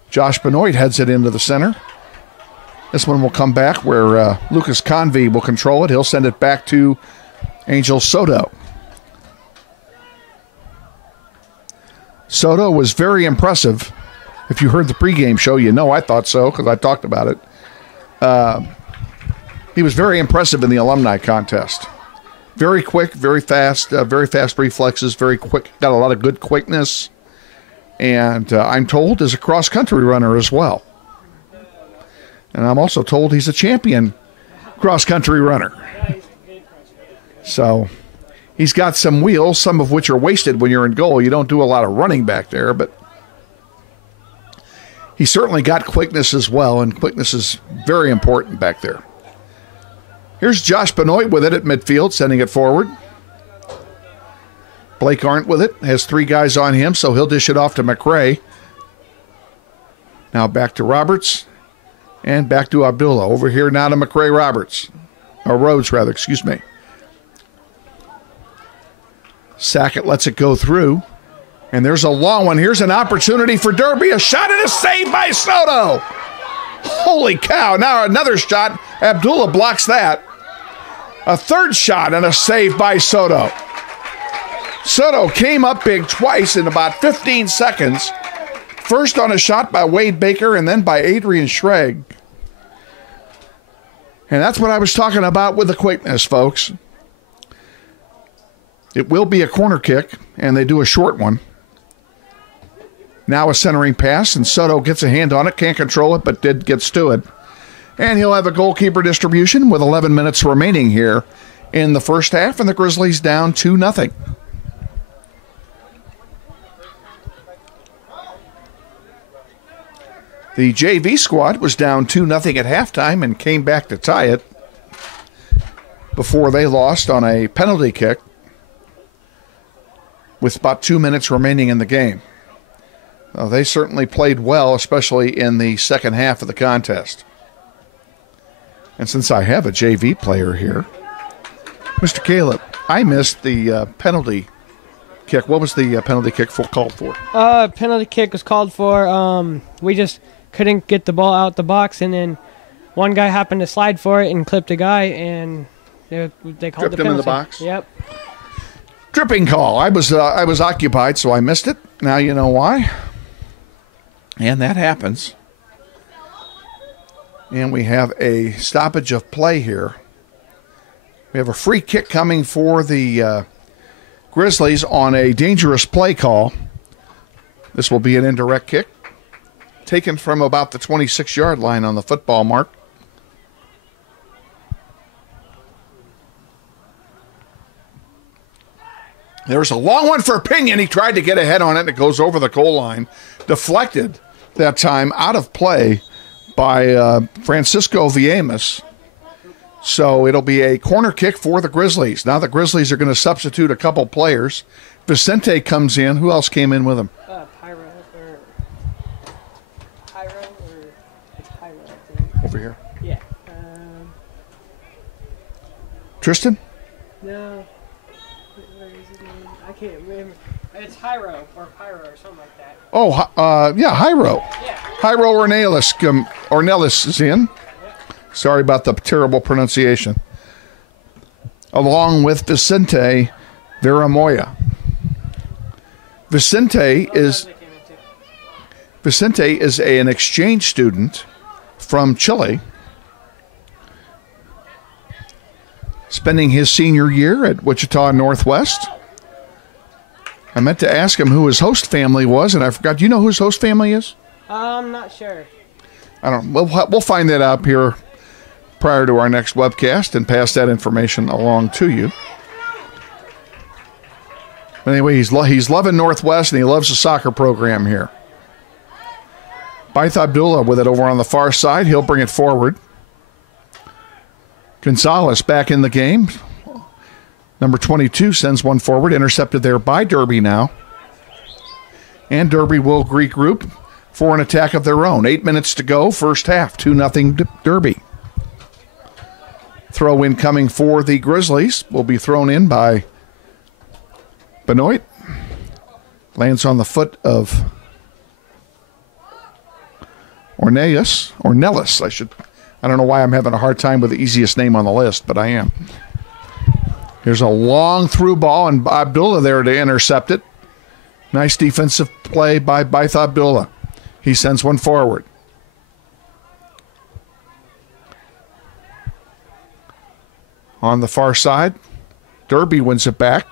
Josh Benoit heads it into the center. This one will come back where Lucas Convey will control it. He'll send it back to Angel Soto. Soto was very impressive. If you heard the pregame show, you know I thought so because I talked about it. He was very impressive in the alumni contest. Very quick, very fast reflexes, very quick, got a lot of good quickness. And I'm told is a cross-country runner as well. And I'm also told he's a champion cross-country runner. So he's got some wheels, some of which are wasted when you're in goal. You don't do a lot of running back there, but he certainly got quickness as well, and quickness is very important back there. Here's Josh Benoit with it at midfield, sending it forward. Blake Arndt with it, has 3 guys on him, so he'll dish it off to McRae. Now back to Roberts, and back to Abdullah. Over here now to McRae Rhodes, excuse me. Sackett lets it go through, and there's a long one. Here's an opportunity for Derby, a shot and a save by Soto. Holy cow, now another shot. Abdullah blocks that. A third shot and a save by Soto. Soto came up big twice in about 15 seconds. First on a shot by Wade Baker and then by Adrian Schrag. And that's what I was talking about with the quickness, folks. It will be a corner kick, and they do a short one. Now a centering pass, and Soto gets a hand on it. Can't control it, but did get to it. And he'll have a goalkeeper distribution with 11 minutes remaining here in the first half, and the Grizzlies down 2-0. The JV squad was down 2-0 at halftime and came back to tie it before they lost on a penalty kick with about 2 minutes remaining in the game. They certainly played well, especially in the second half of the contest. And since I have a JV player here, Mr. Caleb, I missed the penalty kick. What was the penalty kick called for? Penalty kick was called for. We just couldn't get the ball out the box, and then one guy happened to slide for it and clipped a guy, and they called Tripped the penalty. him in the box? Yep. Dripping call. I was occupied, so I missed it. Now you know why. And that happens. And we have a stoppage of play here. We have a free kick coming for the Grizzlies on a dangerous play call. This will be an indirect kick, taken from about the 26-yard line on the football mark. There's a long one for Pinion. He tried to get ahead on it, and it goes over the goal line. Deflected that time, out of play by Francisco Villemas. So it'll be a corner kick for the Grizzlies. Now the Grizzlies are going to substitute a couple players. Vicente comes in. Who else came in with him? Pyro, it's Pyro, I think. Over here. Yeah. Tristan? No. Where is his name? I can't remember. It's Hyro or Pyro or something like that. Oh, yeah, Hyro. Yeah. Hyro Ornelas is in. Sorry about the terrible pronunciation. Along with Vicente Veramoya. Vicente is an exchange student from Chile, spending his senior year at Wichita Northwest. I meant to ask him who his host family was, and I forgot. Do you know who his host family is? I'm not sure. I don't. We'll find that out here prior to our next webcast and pass that information along to you. But anyway, he's loving Northwest, and he loves the soccer program here. Baith Abdullah with it over on the far side. He'll bring it forward. Gonzalez back in the game. Number 22 sends one forward, intercepted there by Derby now. And Derby will regroup for an attack of their own. 8 minutes to go, first half, 2-0 Derby. Throw in coming for the Grizzlies will be thrown in by Benoit. Lands on the foot of Ornelas. I don't know why I'm having a hard time with the easiest name on the list, but I am. Here's a long through ball, and Abdullah there to intercept it. Nice defensive play by Baith Abdullah. He sends one forward. On the far side, Derby wins it back.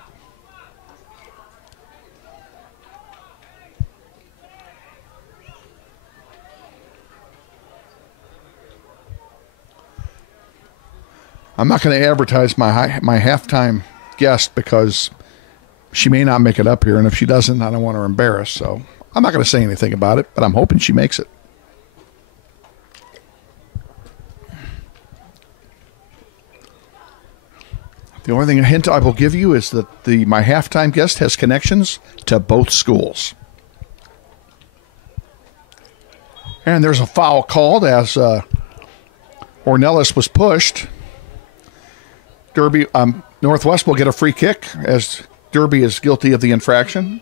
I'm not going to advertise my halftime guest because she may not make it up here, and if she doesn't, I don't want her embarrassed. So I'm not going to say anything about it, but I'm hoping she makes it. The only a hint I will give you is that my halftime guest has connections to both schools. And there's a foul called as Ornelas was pushed. Derby Northwest will get a free kick as Derby is guilty of the infraction.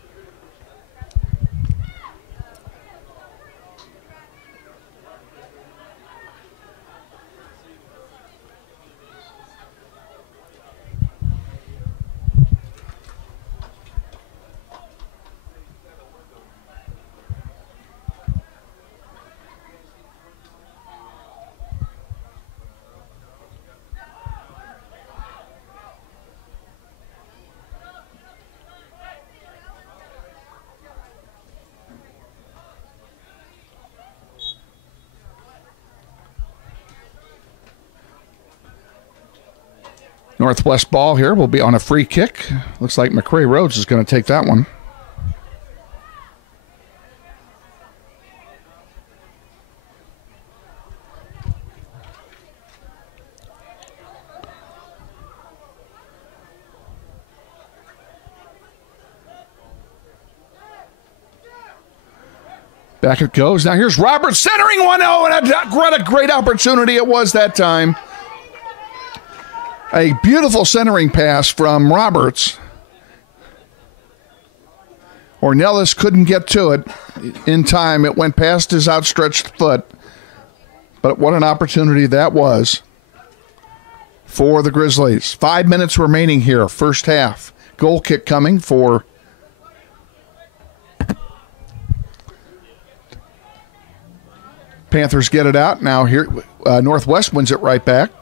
Northwest ball here will be on a free kick. Looks like McCrae Rhodes is going to take that one. Back it goes. Now here's Roberts centering one. Oh, and what a great opportunity it was that time. A beautiful centering pass from Roberts. Ornelas couldn't get to it in time. It went past his outstretched foot. But what an opportunity that was for the Grizzlies. 5 minutes remaining here, first half. Goal kick coming for Panthers. Get it out. Now here, Northwest wins it right back.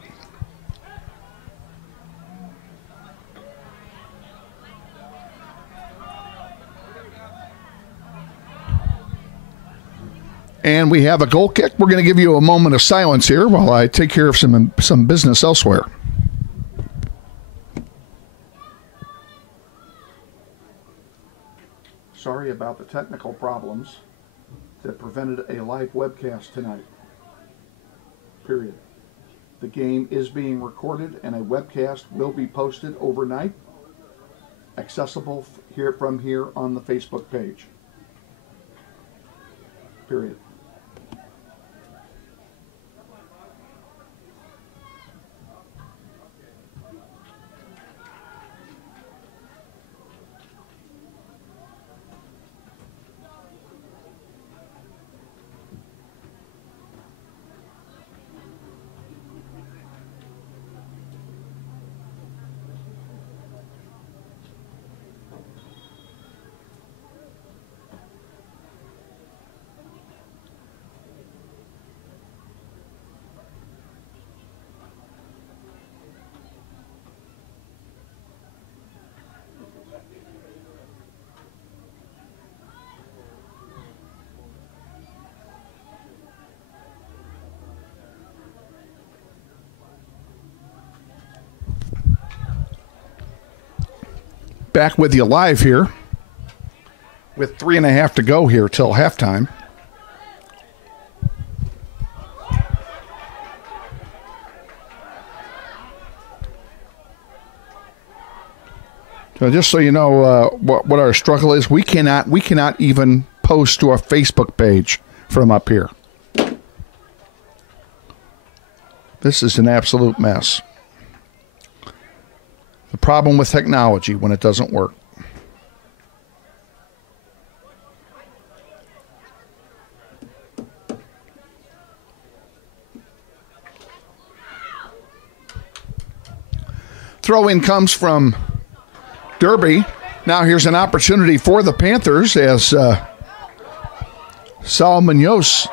And we have a goal kick. We're going to give you a moment of silence here while I take care of some business elsewhere. Sorry about the technical problems that prevented a live webcast tonight. Period. The game is being recorded and a webcast will be posted overnight, accessible from here on the Facebook page. Period. Back with you live here with 3.5 to go here till halftime. So just so you know what our struggle is, we cannot even post to our Facebook page from up here. This is an absolute mess. problem with technology when it doesn't work. Throw-in comes from Derby. Now here's an opportunity for the Panthers as Saul Munoz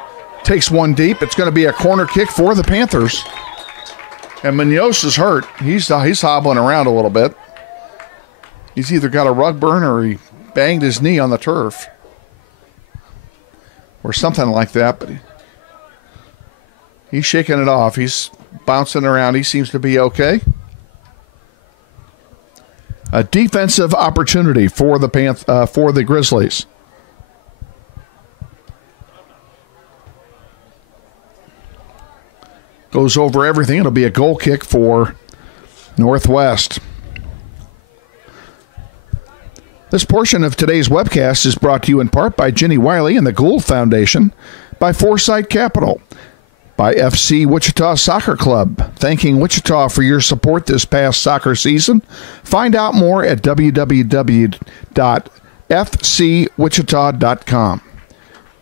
takes one deep. It's going to be a corner kick for the Panthers. And Munoz is hurt. He's hobbling around a little bit. He's either got a rug burn or he banged his knee on the turf. Or something like that. But he's shaking it off. He's bouncing around. He seems to be okay. A defensive opportunity for the Grizzlies. Goes over everything. It'll be a goal kick for Northwest. This portion of today's webcast is brought to you in part by Ginny Wiley and the Gould Foundation, by Foresight Capital, by FC Wichita Soccer Club, thanking Wichita for your support this past soccer season. Find out more at www.fcwichita.com.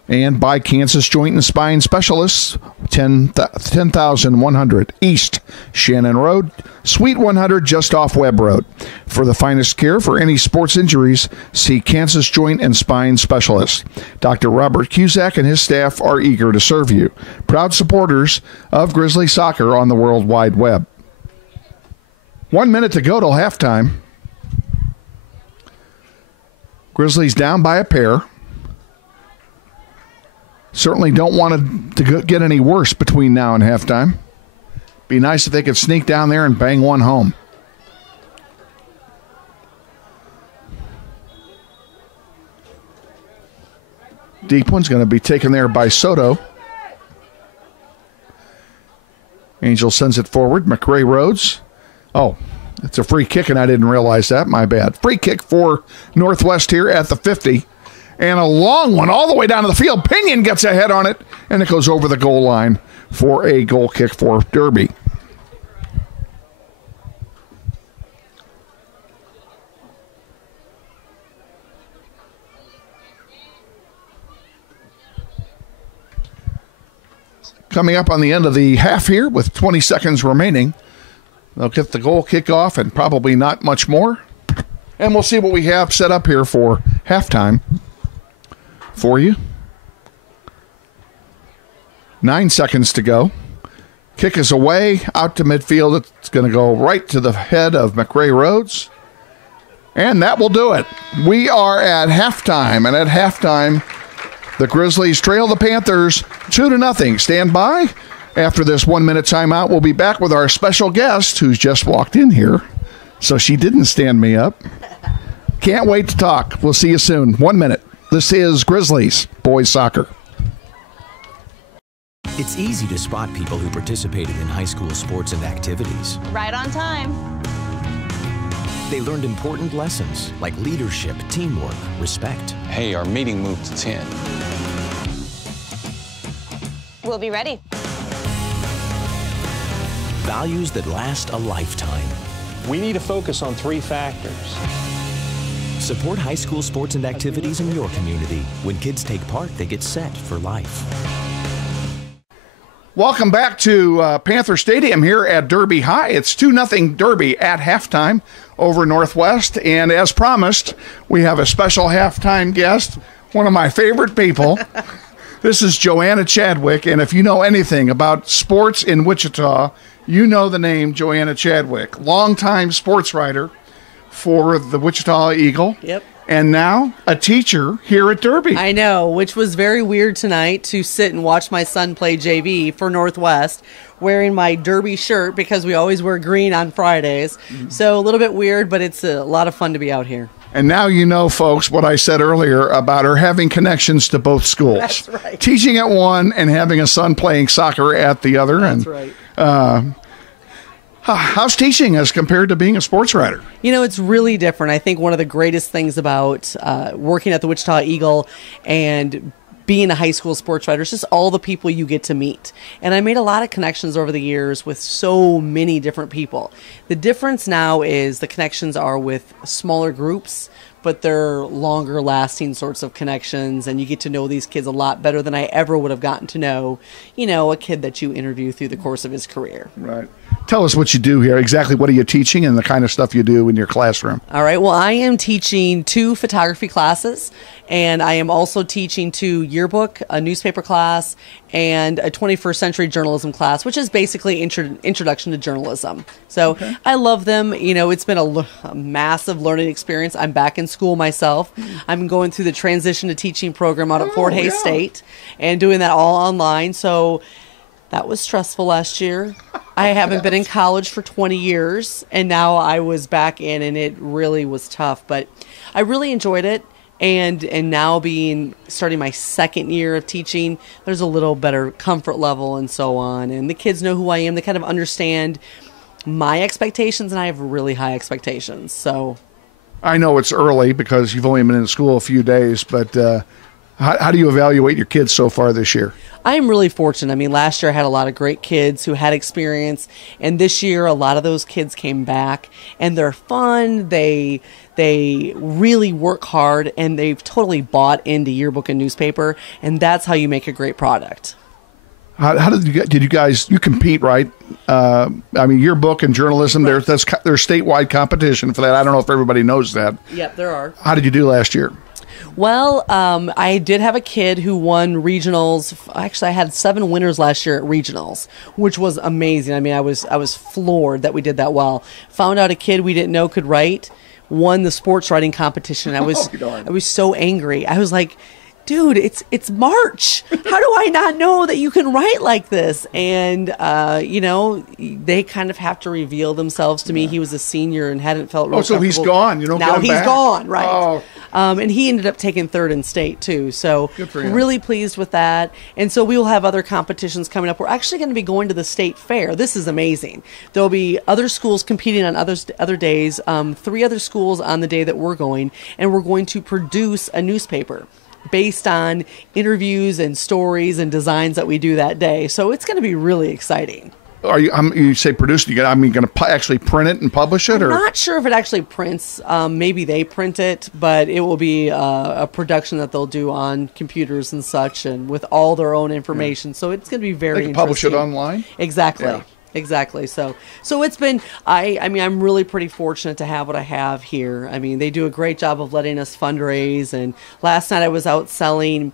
And by Kansas Joint and Spine Specialists, 10,100 East Shannon Road, Suite 100 just off Webb Road. For the finest care for any sports injuries, see Kansas Joint and Spine Specialists. Dr. Robert Cusack and his staff are eager to serve you. Proud supporters of Grizzly soccer on the World Wide Web. 1 minute to go till halftime. Grizzlies down by a pair. Certainly don't want it to get any worse between now and halftime. Be nice if they could sneak down there and bang one home. Deep one's going to be taken there by Soto. Angel sends it forward. McRae Rhodes. Oh, it's a free kick, and I didn't realize that. My bad. Free kick for Northwest here at the 50. And a long one all the way down to the field. Pinion gets a head on it, and it goes over the goal line for a goal kick for Derby. Coming up on the end of the half here with 20 seconds remaining. They'll get the goal kick off and probably not much more. And we'll see what we have set up here for halftime for you. 9 seconds to go. Kick is away, out to midfield. It's going to go right to the head of McRae Rhodes. And that will do it. We are at halftime, and at halftime, the Grizzlies trail the Panthers 2-0. Stand by. After this 1 minute timeout, we'll be back with our special guest who's just walked in here. So she didn't stand me up. Can't wait to talk. We'll see you soon. 1 minute. This is Grizzlies boys soccer. It's easy to spot people who participated in high school sports and activities. Right on time. They learned important lessons like leadership, teamwork, respect. Hey, our meeting moved to 10. We'll be ready. Values that last a lifetime. We need to focus on 3 factors. Support high school sports and activities in your community. When kids take part, they get set for life. Welcome back to Panther Stadium here at Derby High. It's 2-0 Derby at halftime over Northwest. And as promised, we have a special halftime guest, one of my favorite people. This is Joanna Chadwick. And if you know anything about sports in Wichita, you know the name Joanna Chadwick, longtime sports writer for the Wichita Eagle. Yep. And now a teacher here at Derby. I know, which was very weird tonight to sit and watch my son play JV for Northwest wearing my Derby shirt because we always wear green on Fridays. Mm-hmm. So a little bit weird, but it's a lot of fun to be out here. And now you know, folks, what I said earlier about her having connections to both schools. That's right. Teaching at one and having a son playing soccer at the other. That's right. How's teaching as compared to being a sports writer? You know, it's really different. I think one of the greatest things about working at the Wichita Eagle and being a high school sports writer, it's just all the people you get to meet. And I made a lot of connections over the years with so many different people. The difference now is the connections are with smaller groups, but they're longer lasting sorts of connections, and you get to know these kids a lot better than I ever would have gotten to know, a kid that you interview through the course of his career. Right. Tell us what you do here. Exactly what are you teaching and the kind of stuff you do in your classroom? All right. Well, I am teaching 2 photography classes, and I am also teaching 2 yearbook, a newspaper class, and a 21st century journalism class, which is basically introduction to journalism. So I love them. It's been a massive learning experience. I'm back in school myself. I'm going through the transition to teaching program out at Fort Hays State and doing that all online. So that was stressful last year. I haven't been in college for 20 years, and now I was back in, and it really was tough. But I really enjoyed it, and now starting my 2nd year of teaching, there's a little better comfort level and so on. And the kids know who I am. They kind of understand my expectations, and I have really high expectations. So I know it's early because you've only been in school a few days, but how do you evaluate your kids so far this year? I am really fortunate. I mean, last year I had a lot of great kids who had experience, and this year a lot of those kids came back, and they're fun. They really work hard, and they've totally bought into yearbook and newspaper, and that's how you make a great product. How did you guys compete, right? I mean, yearbook and journalism, there's statewide competition for that. I don't know if everybody knows that. Yep, there are. How did you do last year? Well, I did have a kid who won regionals. Actually, I had 7 winners last year at regionals, which was amazing. I mean, I was floored that we did that well. Found out a kid we didn't know could write, won the sports writing competition. I was so angry. I was like, dude, it's March. How do I not know that you can write like this? And, they kind of have to reveal themselves to me. He was a senior and hadn't felt real so he's gone. You don't now get him he's back? Gone, right. Oh. And he ended up taking 3rd in state, too. So good for him. Really pleased with that. And so we will have other competitions coming up. We're actually going to be going to the state fair. This is amazing. There'll be other schools competing on other days, 3 other schools on the day that we're going, and we're going to produce a newspaper based on interviews and stories and designs that we do that day. So it's going to be really exciting. Are you say produce? Going to actually print it and publish it? I'm not sure if it actually prints. Maybe they print it, but it will be a production that they'll do on computers and such, and with all their own information. Yeah. So it's going to be very interesting. Publish it online? Exactly. Yeah. Exactly. So it's been, I mean, I'm really pretty fortunate to have what I have here. I mean, they do a great job of letting us fundraise. And last night I was out selling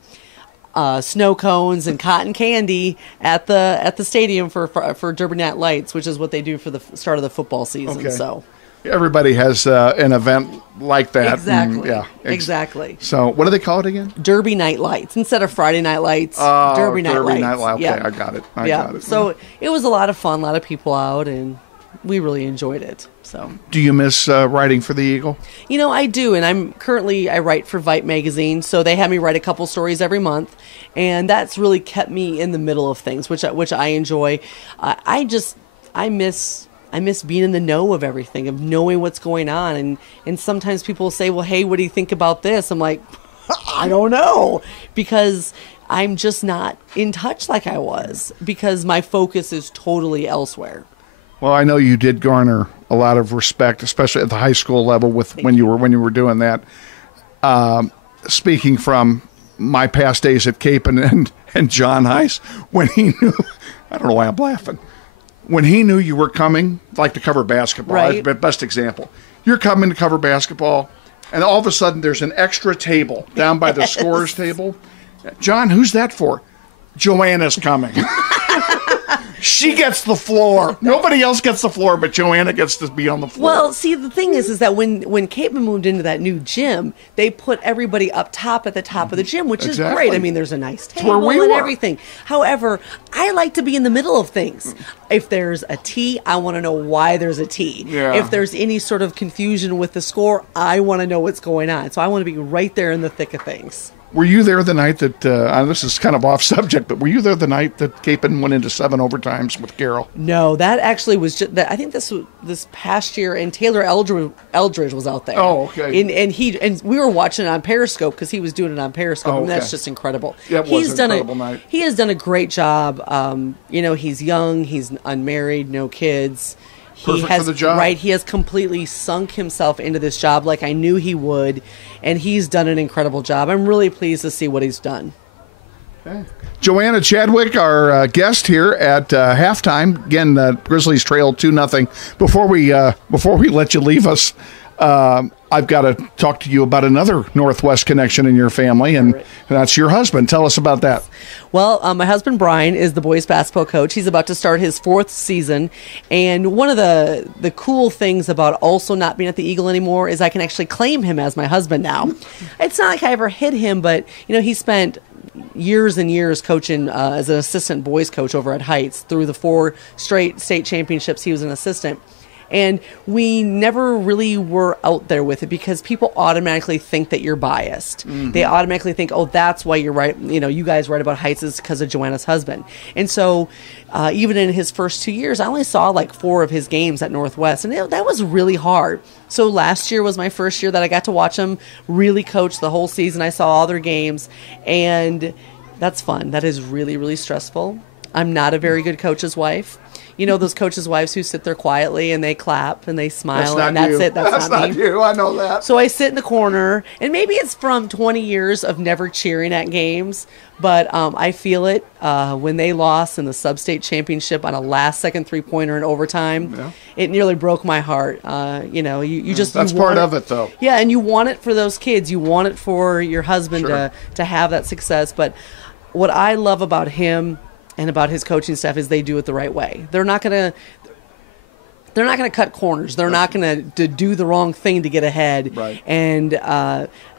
snow cones and cotton candy at the stadium for Derby Night Lights, which is what they do for the start of the football season. Okay. So everybody has an event like that. Exactly. Exactly. So what do they call it again? Derby Night Lights instead of Friday Night Lights. Derby Night Lights. Okay, yeah. I got it. I got it. So it was a lot of fun. A lot of people out, and we really enjoyed it. So, do you miss writing for the Eagle? I do, and I write for Vite magazine, so they have me write a couple stories every month, and that's really kept me in the middle of things, which I enjoy. I miss being in the know of everything, of knowing what's going on, and sometimes people say, well, hey, what do you think about this? I'm like, I don't know, because I'm just not in touch like I was, because my focus is totally elsewhere. Well, I know you did garner a lot of respect, especially at the high school level when you were doing that. Speaking from my past days at Cape and John Heiss, when he knew, I don't know why I'm laughing, when he knew you were coming, like to cover basketball, right. Best example. You're coming to cover basketball, and all of a sudden there's an extra table down by the scorer's table. John, who's that for? Joanna's coming. She gets the floor. Nobody else gets the floor, but Joanna gets to be on the floor. Well, see, the thing is that when Cape moved into that new gym, they put everybody up top at the top of the gym, which is great. I mean, there's a nice table and everything. However, I like to be in the middle of things. If there's a T, I want to know why there's a T. Yeah. If there's any sort of confusion with the score, I want to know what's going on. So I want to be right there in the thick of things. Were you there the night that, this is kind of off subject, but were you there the night that Capon went into 7 overtimes with Carroll? No, that actually was just, I think this past year, and Taylor Eldridge was out there. Oh, okay. And we were watching it on Periscope because he was doing it on Periscope, and that's just incredible. Yeah, it was an incredible night. He has done a great job. He's young, he's unmarried, no kids. Perfect for the job. Right, he has completely sunk himself into this job like I knew he would, and he's done an incredible job. I'm really pleased to see what he's done. Okay. Joanna Chadwick, our guest here at halftime. Again, Grizzlies trailed 2-0. Before we let you leave us, I've got to talk to you about another Northwest connection in your family, and that's your husband. Tell us about that. Well, my husband, Brian, is the boys basketball coach. He's about to start his 4th season. And one of the cool things about also not being at the Eagle anymore is I can actually claim him as my husband now. It's not like I ever hid him, but, he spent years and years coaching as an assistant boys coach over at Heights. Through the 4 straight state championships, he was an assistant. And we never really were out there with it because people automatically think that you're biased. Mm-hmm. They automatically think, oh, that's why you're right. You guys write about Heights is because of Joanna's husband. And so even in his first 2 years, I only saw like 4 of his games at Northwest. And that was really hard. So last year was my first year that I got to watch him really coach the whole season. I saw all their games. And that's fun. That is really, really stressful. I'm not a very good coach's wife. Those coaches' wives who sit there quietly and they clap and they smile and that's it. That's not me. You. I know that. So I sit in the corner, and maybe it's from 20 years of never cheering at games, but I feel it when they lost in the sub-state championship on a last-second three-pointer in overtime. Yeah. It nearly broke my heart. You just that's part of it, though. Yeah, and you want it for those kids. You want it for your husband to have that success. But what I love about him and about his coaching staff is they do it the right way. They're not going to cut corners. They're not going to do the wrong thing to get ahead. Right. And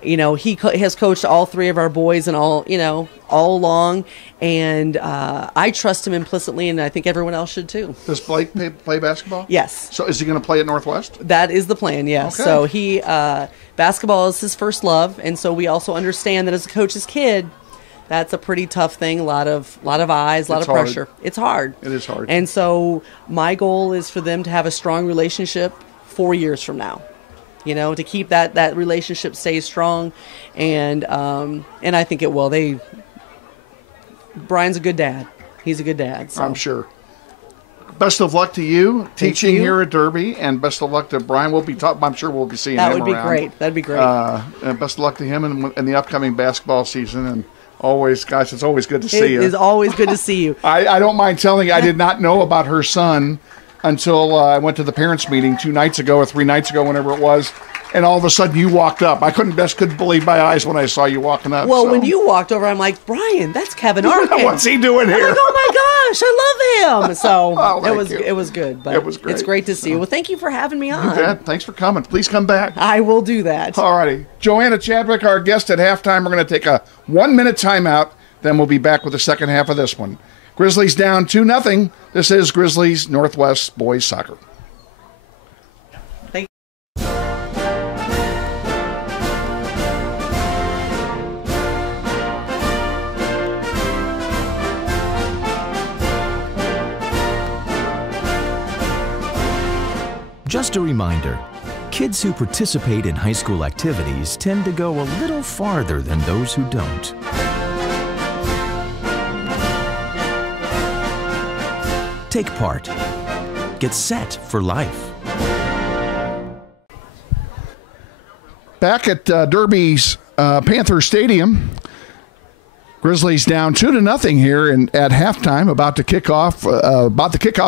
he has coached all 3 of our boys and all all along. And I trust him implicitly, and I think everyone else should too. Does Blake play basketball? Yes. So is he going to play at Northwest? That is the plan. Yes. Okay. So he basketball is his first love, and so we also understand that as a coach's kid, that's a pretty tough thing. A lot of eyes, a lot of pressure. It's hard. It is hard. And so my goal is for them to have a strong relationship 4 years from now. To keep that relationship stay strong, and I think it will. Brian's a good dad. He's a good dad. So. I'm sure. Best of luck to you teaching here at Derby, and best of luck to Brian. I'm sure we'll be seeing him around. That would be great. That'd be great. And best of luck to him in the upcoming basketball season. And always, guys, it's always good to see you. It is always good to see you. I don't mind telling you, I did not know about her son until I went to the parents' meeting 2 nights ago or 3 nights ago, whenever it was. And all of a sudden you walked up. I couldn't believe my eyes when I saw you walking up. Well, when you walked over, I'm like, Brian, that's Kevin Arkin. What's he doing here? I'm like, oh my gosh, I love him. So it was good. But it was great. It's great to see you. Well, thank you for having me on. You bet. Thanks for coming. Please come back. I will do that. All righty. Joanna Chadwick, our guest at halftime. We're going to take a 1-minute timeout. Then we'll be back with the second half of this one. Grizzlies down 2-0. This is Grizzlies Northwest Boys Soccer. Just a reminder, kids who participate in high school activities tend to go a little farther than those who don't. Take part. Get set for life. Back at Derby's Panther Stadium, Grizzlies down 2-0 here at halftime. About the kickoff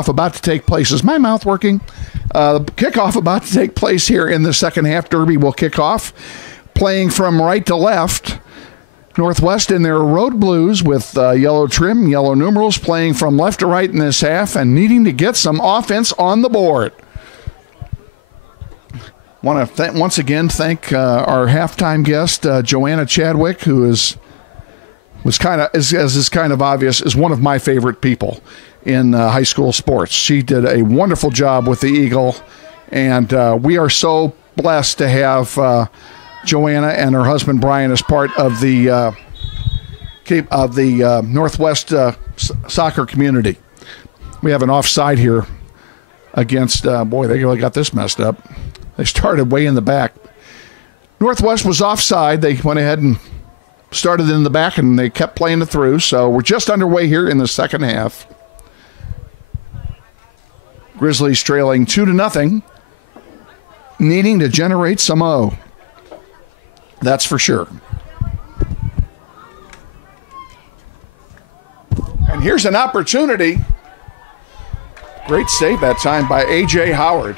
about to take place. Is my mouth working? The kickoff about to take place here in the second half. Derby will kick off, playing from right to left. Northwest in their road blues with yellow trim, yellow numerals, playing from left to right in this half and needing to get some offense on the board. Want to once again thank our halftime guest, Joanna Chadwick, who is kind of obvious, is one of my favorite people in high school sports. She did a wonderful job with the Eagle, and we are so blessed to have Joanna and her husband Brian as part of the Northwest soccer community. We have an offside here against, boy, they really got this messed up. They started way in the back. Northwest was offside. They went ahead and started in the back, and they kept playing it through. So we're just underway here in the second half. Grizzlies trailing 2-0, needing to generate some O. That's for sure. And here's an opportunity. Great save that time by A.J. Howard.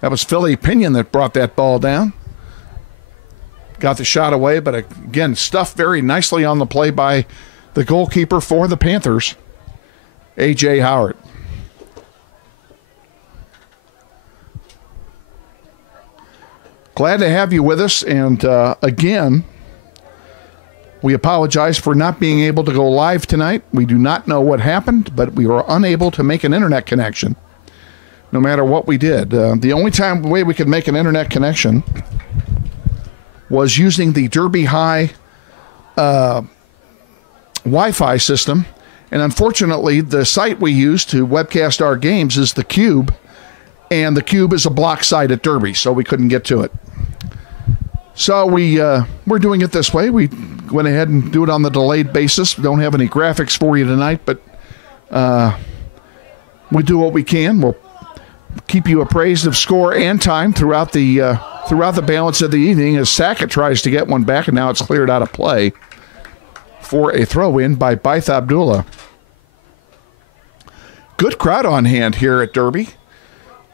That was Philly Pinion that brought that ball down. Got the shot away, but again, stuffed very nicely on the play by the goalkeeper for the Panthers, A.J. Howard. Glad to have you with us, and again, we apologize for not being able to go live tonight. We do not know what happened, but we were unable to make an internet connection, no matter what we did. The only way we could make an internet connection was using the Derby High Wi-Fi system, and unfortunately, the site we use to webcast our games is the Cube, and the Cube is a block site at Derby, so we couldn't get to it. So we're doing it this way. We went ahead and do it on the delayed basis. We don't have any graphics for you tonight, but we do what we can. We'll keep you appraised of score and time throughout the balance of the evening as Sackett tries to get one back, and now it's cleared out of play for a throw-in by Baith Abdullah. Good crowd on hand here at Derby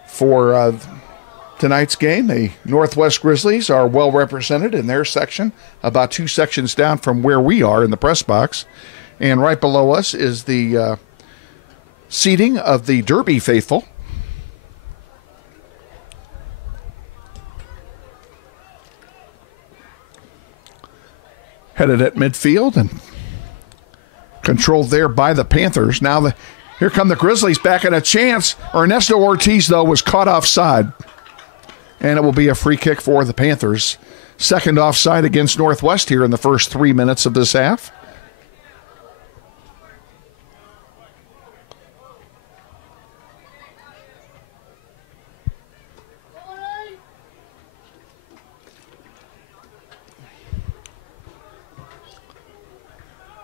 for tonight's game. The Northwest Grizzlies are well represented in their section, about 2 sections down from where we are in the press box. And right below us is the seating of the Derby faithful. Headed at midfield and controlled there by the Panthers. Now here come the Grizzlies back at a chance. Ernesto Ortiz, though, was caught offside. And it will be a free kick for the Panthers. Second offside against Northwest here in the first 3 minutes of this half.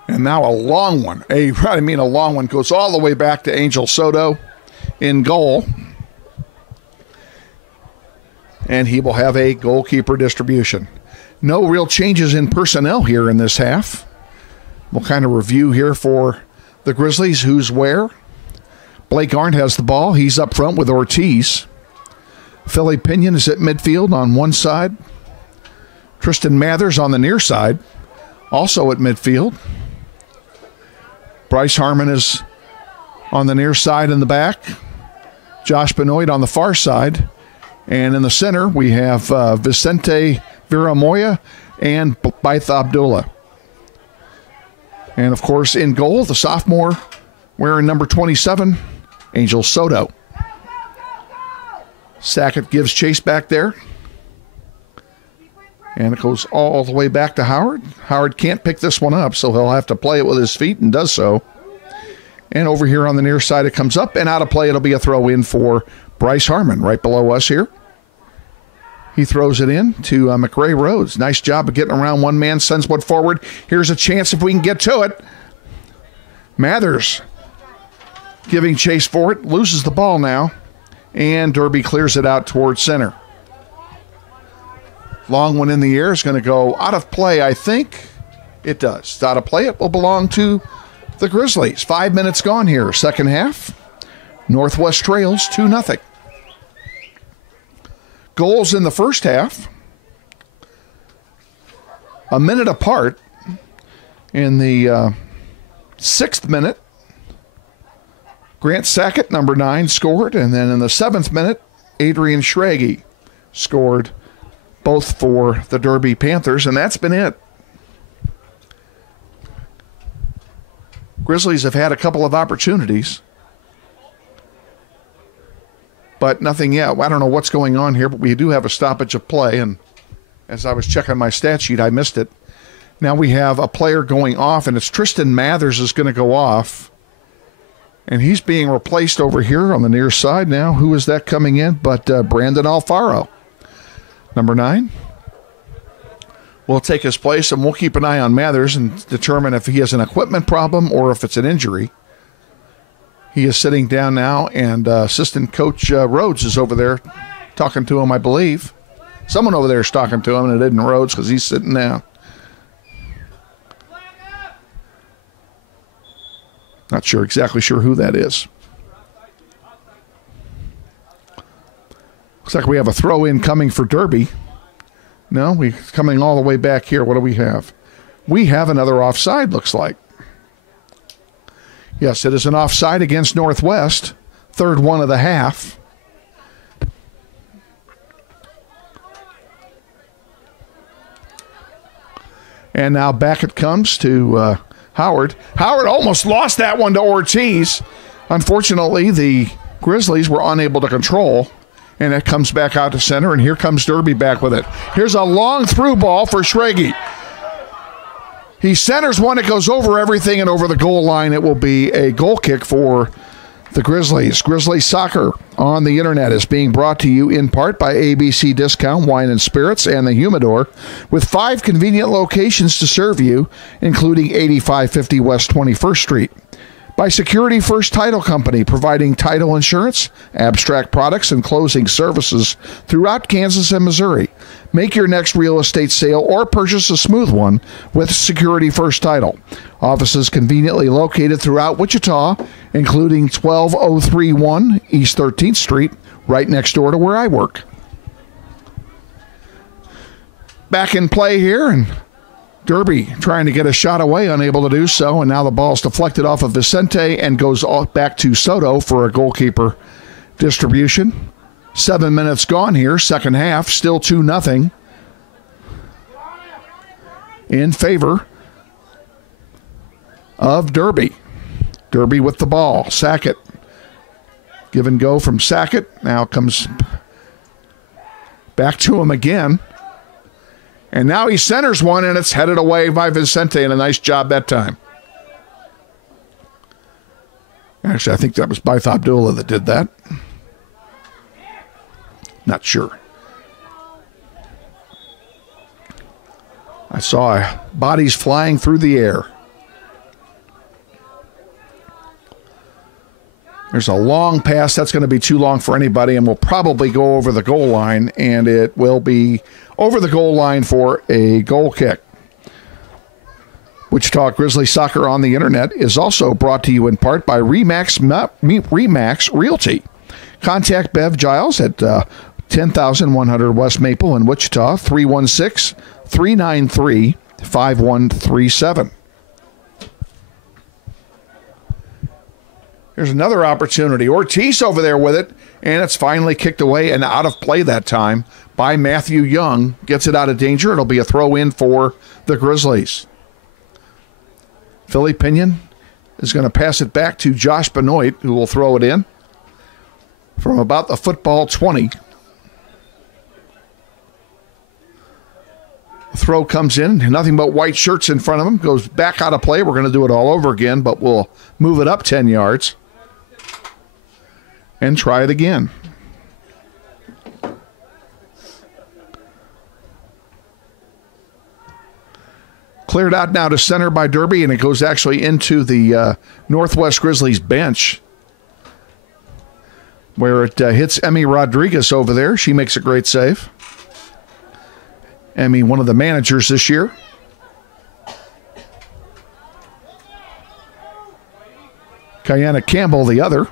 And now a long one. A long one goes all the way back to Angel Soto in goal. And he will have a goalkeeper distribution. No real changes in personnel here in this half. We'll kind of review here for the Grizzlies who's where. Blake Arndt has the ball. He's up front with Ortiz. Philly Pinion is at midfield on one side. Tristan Mathers on the near side, also at midfield. Bryce Harmon is on the near side in the back. Josh Benoit on the far side. And in the center, we have Vicente Viramoya and Baith Abdullah. And, of course, in goal, the sophomore wearing number 27, Angel Soto. Sackett gives chase back there. And it goes all the way back to Howard. Howard can't pick this one up, so he'll have to play it with his feet and does so. And over here on the near side, it comes up and out of play. It'll be a throw in for Bryce Harmon right below us here. He throws it in to McRae Rhodes. Nice job of getting around one man, sends one forward. Here's a chance if we can get to it. Mathers giving chase for it, loses the ball now, and Derby clears it out towards center. Long one in the air is going to go out of play, I think. It does. It's out of play. It will belong to the Grizzlies. 5 minutes gone here, second half. Northwest trails 2-0. Goals in the first half, a minute apart. In the 6th minute, Grant Sackett, number 9, scored. And then in the 7th minute, Adrian Schrage scored, both for the Derby Panthers. And that's been it. Grizzlies have had a couple of opportunities. but nothing yet. I don't know what's going on here, but we do have a stoppage of play, and as I was checking my stat sheet, I missed it. Now we have a player going off, and it's Tristan Mathers is going to go off, and he's being replaced over here on the near side now. Who is that coming in but Brandon Alfaro, number 9? Will take his place, and we'll keep an eye on Mathers and determine if he has an equipment problem or if it's an injury. He is sitting down now, and assistant coach Rhodes is over there talking to him, I believe. Someone over there is talking to him, and it isn't Rhodes because he's sitting down. Not sure, exactly sure who that is. Looks like we have a throw-in coming for Derby. No, we're coming all the way back here. What do we have? We have another offside, looks like. Yes, it is an offside against Northwest. Third one of the half. And now back it comes to Howard. Howard almost lost that one to Ortiz. Unfortunately, the Grizzlies were unable to control. And it comes back out to center, and here comes Derby back with it. Here's a long through ball for Schrage. He centers one. It goes over everything and over the goal line. It will be a goal kick for the Grizzlies. Grizzly Soccer on the internet is being brought to you in part by ABC Discount Wine and Spirits and the Humidor, with 5 convenient locations to serve you, including 8550 West 21st Street. By Security First Title Company, providing title insurance, abstract products, and closing services throughout Kansas and Missouri. Make your next real estate sale or purchase a smooth one with Security First Title. Offices conveniently located throughout Wichita, including 12031 East 13th Street, right next door to where I work. Back in play here, and Derby trying to get a shot away, unable to do so, and now the ball's deflected off of Vicente and goes back to Soto for a goalkeeper distribution. 7 minutes gone here, second half, still 2-0 in favor of Derby. Derby with the ball. Sackett. Give and go from Sackett. Now comes back to him again. And now he centers one, and it's headed away by Vicente, and a nice job that time. Actually, I think that was Baith Abdullah that did that. Not sure. I saw bodies flying through the air. There's a long pass. That's going to be too long for anybody, and will probably go over the goal line, and it will be over the goal line for a goal kick. Wichita Grizzly Soccer on the internet is also brought to you in part by Remax Realty. Contact Bev Giles at 10,100 West Maple in Wichita, 316-393-5137. Here's another opportunity. Ortiz over there with it, and it's finally kicked away and out of play that time by Matthew Young. Gets it out of danger. It'll be a throw-in for the Grizzlies. Philly Pinion is going to pass it back to Josh Benoit, who will throw it in from about the football 20. The throw comes in. Nothing but white shirts in front of him. Goes back out of play. We're going to do it all over again, but we'll move it up 10 yards. And try it again. Cleared out now to center by Derby, and it goes actually into the Northwest Grizzlies bench, where it hits Emmy Rodriguez over there. She makes a great save. Emmy, one of the managers this year. Kayana Campbell, the other.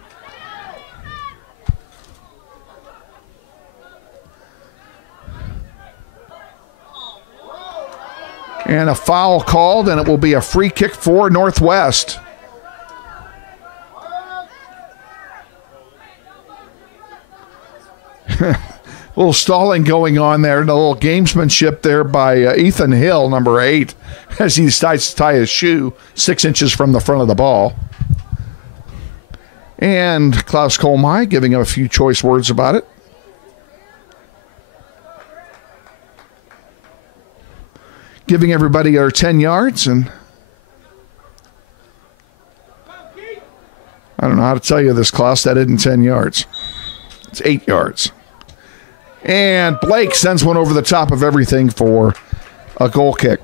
And a foul called, and it will be a free kick for Northwest. A little stalling going on there, and a little gamesmanship there by Ethan Hill, number 8, as he decides to tie his shoe 6 inches from the front of the ball. And Klaus Kolmai giving him a few choice words about it. Giving everybody our 10 yards, and I don't know how to tell you this, Klaus. That isn't 10 yards. It's 8 yards. And Blake sends one over the top of everything for a goal kick.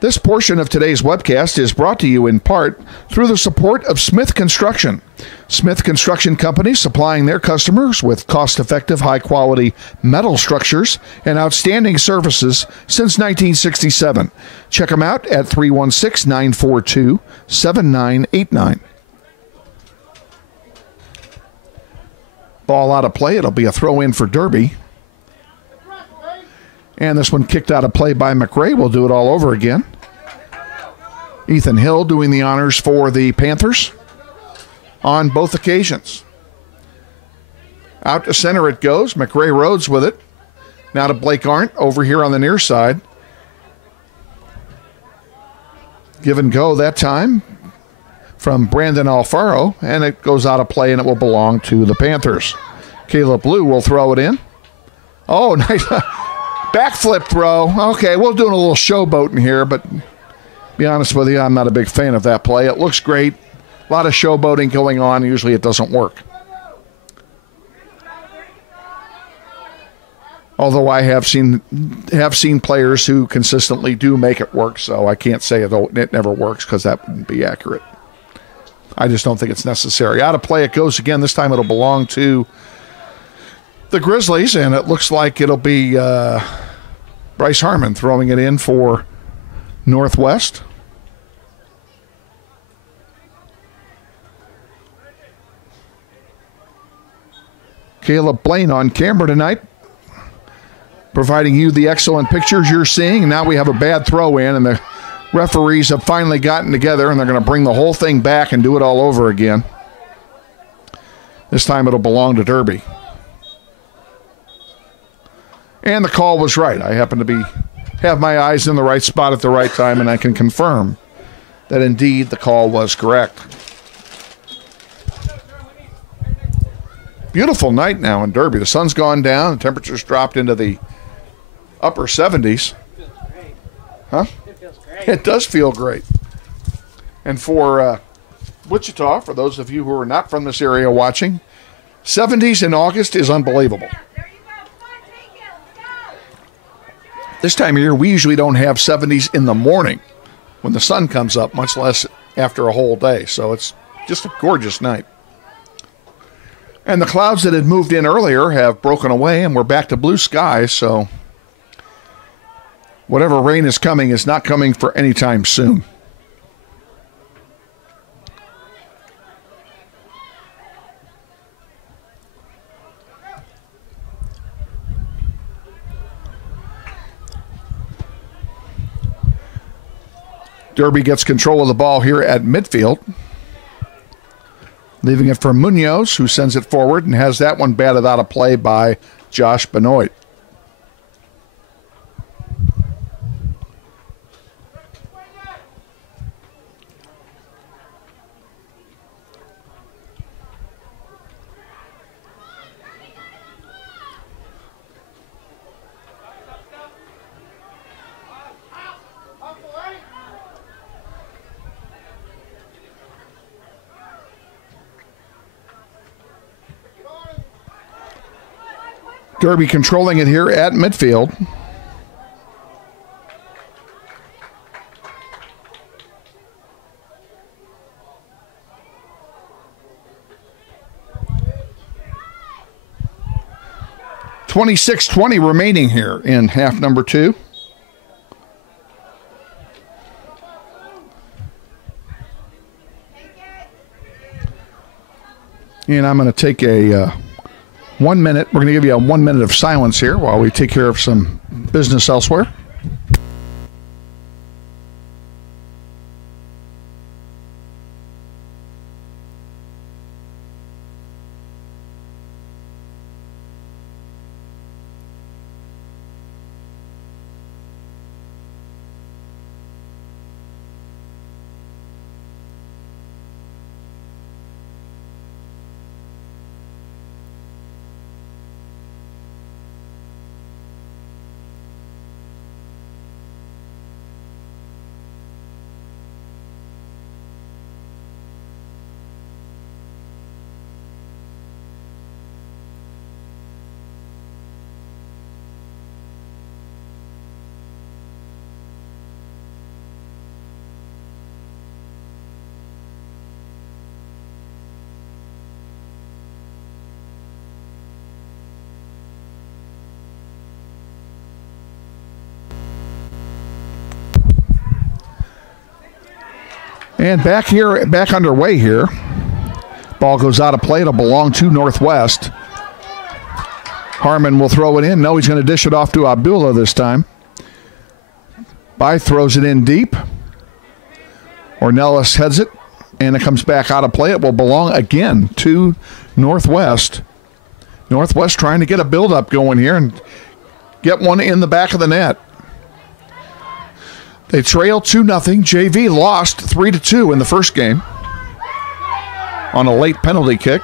This portion of today's webcast is brought to you in part through the support of Smith Construction. Smith Construction Company supplying their customers with cost-effective, high-quality metal structures and outstanding services since 1967. Check them out at 316-942-7989. Ball out of play. It'll be a throw-in for Derby. And this one kicked out of play by McRae. We'll do it all over again. Ethan Hill doing the honors for the Panthers on both occasions. Out to center it goes. McRae Rhodes with it. Now to Blake Arndt over here on the near side. Give and go that time from Brandon Alfaro, and it goes out of play, and it will belong to the Panthers. Caleb Blue will throw it in. Oh, nice. Backflip throw. Okay, we're doing a little showboating here, but be honest with you, I'm not a big fan of that play. It looks great. A lot of showboating going on. Usually it doesn't work. Although I have seen players who consistently do make it work, so I can't say it never works because that wouldn't be accurate. I just don't think it's necessary. Out of play it goes again. This time it'll belong to the Grizzlies, and it looks like it'll be Bryce Harmon throwing it in for Northwest. Caleb Blaine on camera tonight, providing you the excellent pictures you're seeing. And now we have a bad throw in, and the referees have finally gotten together, and they're going to bring the whole thing back and do it all over again. This time it'll belong to Derby. And the call was right. I happen to have my eyes in the right spot at the right time, and I can confirm that indeed the call was correct. Beautiful night now in Derby. The sun's gone down. The temperature's dropped into the upper 70s. Huh? It feels great. It does feel great. And for Wichita, for those of you who are not from this area watching, 70s in August is unbelievable. This time of year, we usually don't have 70s in the morning when the sun comes up, much less after a whole day. So it's just a gorgeous night. And the clouds that had moved in earlier have broken away, and we're back to blue skies. So whatever rain is coming is not coming for any time soon. Derby gets control of the ball here at midfield, leaving it for Munoz, who sends it forward and has that one batted out of play by Josh Benoit. Derby controlling it here at midfield. .26-20 remaining here in half number 2. And I'm going to take a 1 minute. We're going to give you a 1 minute of silence here while we take care of some business elsewhere. And back underway here. Ball goes out of play. It'll belong to Northwest. Harmon will throw it in. No, he's going to dish it off to Abdullah this time. By throws it in deep. Ornelas heads it, and it comes back out of play. It will belong again to Northwest. Northwest trying to get a build-up going here and get one in the back of the net. They trail 2-0. JV lost 3-2 in the first game on a late penalty kick.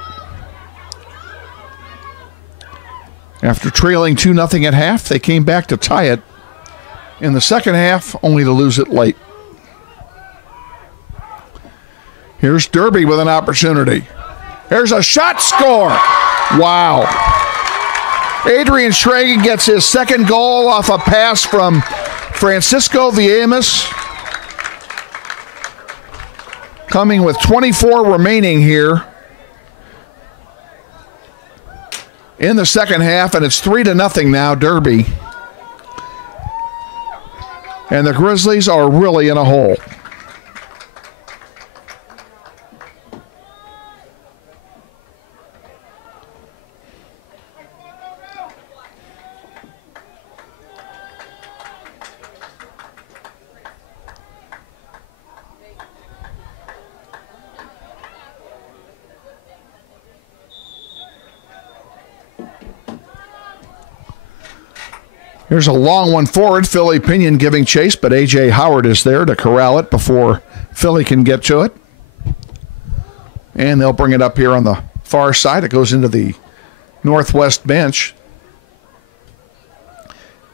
After trailing 2-0 at half, they came back to tie it in the second half, only to lose it late. Here's Derby with an opportunity. There's a shot, score. Wow. Adrian Schragen gets his second goal off a pass from Francisco Villemas. Coming with 24 remaining here in the second half, and it's 3-0 now, Derby. And the Grizzlies are really in a hole. Here's a long one forward. Philly Pinion giving chase, but A.J. Howard is there to corral it before Philly can get to it. And they'll bring it up here on the far side. It goes into the Northwest bench.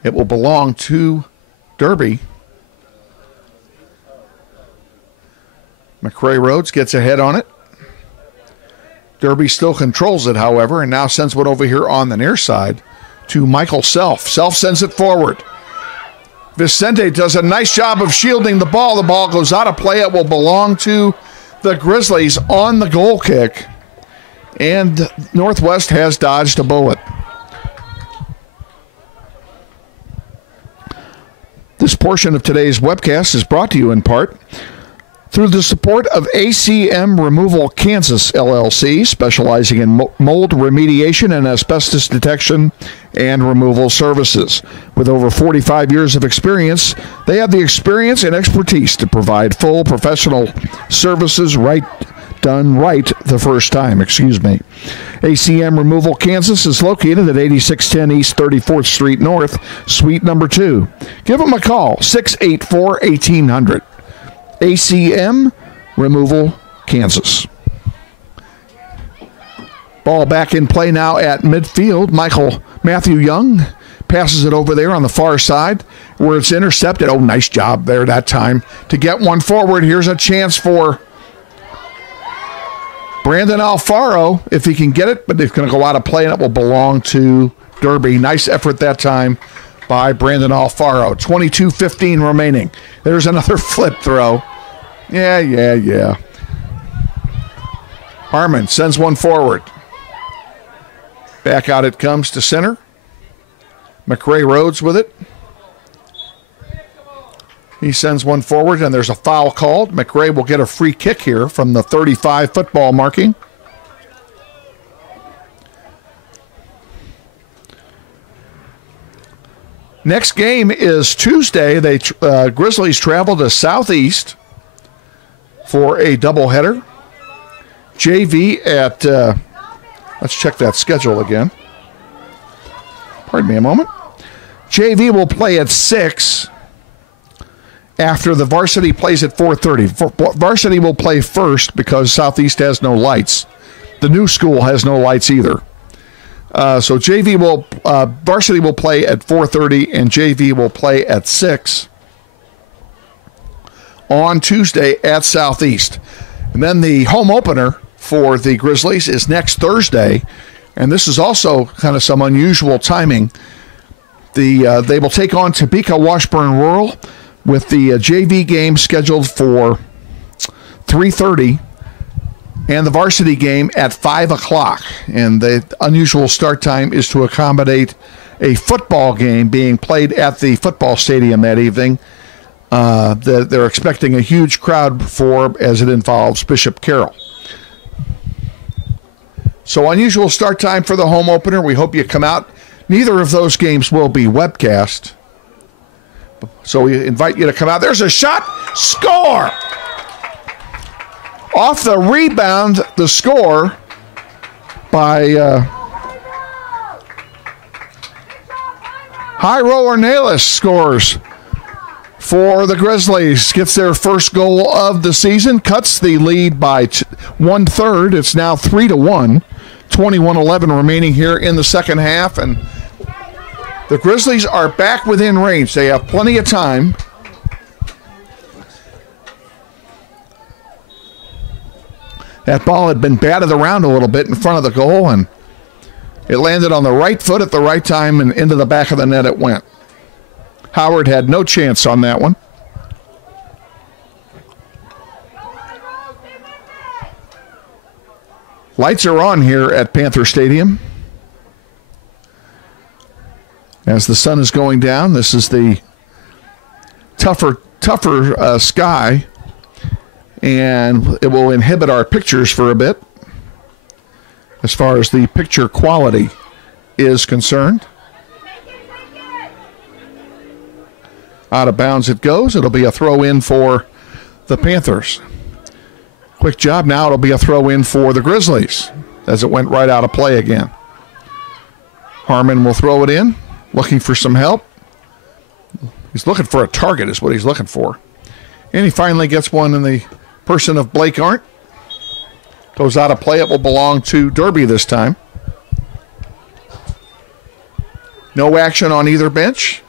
It will belong to Derby. McRae Rhodes gets ahead on it. Derby still controls it, however, and now sends one over here on the near side to Michael Self. Self sends it forward. Vicente does a nice job of shielding the ball. The ball goes out of play. It will belong to the Grizzlies on the goal kick. And Northwest has dodged a bullet. This portion of today's webcast is brought to you in part through the support of ACM Removal Kansas, LLC, specializing in mold remediation and asbestos detection and removal services. With over 45 years of experience, they have the experience and expertise to provide full professional services done right the first time. ACM Removal Kansas is located at 8610 East 34th Street North, Suite number 2. Give them a call, 684-1800. ACM Removal Kansas. Ball back in play now at midfield. Matthew Young passes it over there on the far side where it's intercepted. Oh, nice job there that time to get one forward. Here's a chance for Brandon Alfaro if he can get it, but it's going to go out of play and it will belong to Derby. Nice effort that time by Brandon Alfaro. 22:15 remaining. There's another flip throw. Yeah. Harmon sends one forward. Back out it comes to center. McRae Rhodes with it. He sends one forward, and there's a foul called. McRae will get a free kick here from the 35 football marking. Next game is Tuesday. Grizzlies travel to Southeast for a doubleheader. JV at, let's check that schedule again. Pardon me a moment. JV will play at 6 after the varsity plays at 4:30. Varsity will play first because Southeast has no lights. The new school has no lights either. So varsity will play at 4:30 and JV will play at 6 on Tuesday at Southeast. And then the home opener for the Grizzlies is next Thursday, and this is also kind of some unusual timing. They will take on Topeka Washburn Rural with the JV game scheduled for 3:30 and the varsity game at 5 o'clock. And the unusual start time is to accommodate a football game being played at the football stadium that evening. that they're expecting a huge crowd for, as it involves Bishop Carroll. So unusual start time for the home opener. We hope you come out. Neither of those games will be webcast. So we invite you to come out. There's a shot. Score! Off the rebound, the score by High Roller Nalis scores for the Grizzlies. Gets their first goal of the season. Cuts the lead by 1/3. It's now 3-1. 21-11 remaining here in the second half. And the Grizzlies are back within range. They have plenty of time. That ball had been batted around a little bit in front of the goal, and it landed on the right foot at the right time, and into the back of the net it went. Howard had no chance on that one. Lights are on here at Panther Stadium. As the sun is going down, this is the tougher sky, and it will inhibit our pictures for a bit as far as the picture quality is concerned. Out of bounds it goes. It'll be a throw in for the Panthers. Quick job now. It'll be a throw in for the Grizzlies as it went right out of play again. Harmon will throw it in, looking for some help. He's looking for a target is what he's looking for. And he finally gets one in the person of Blake Arndt. Goes out of play. It will belong to Derby this time. No action on either bench.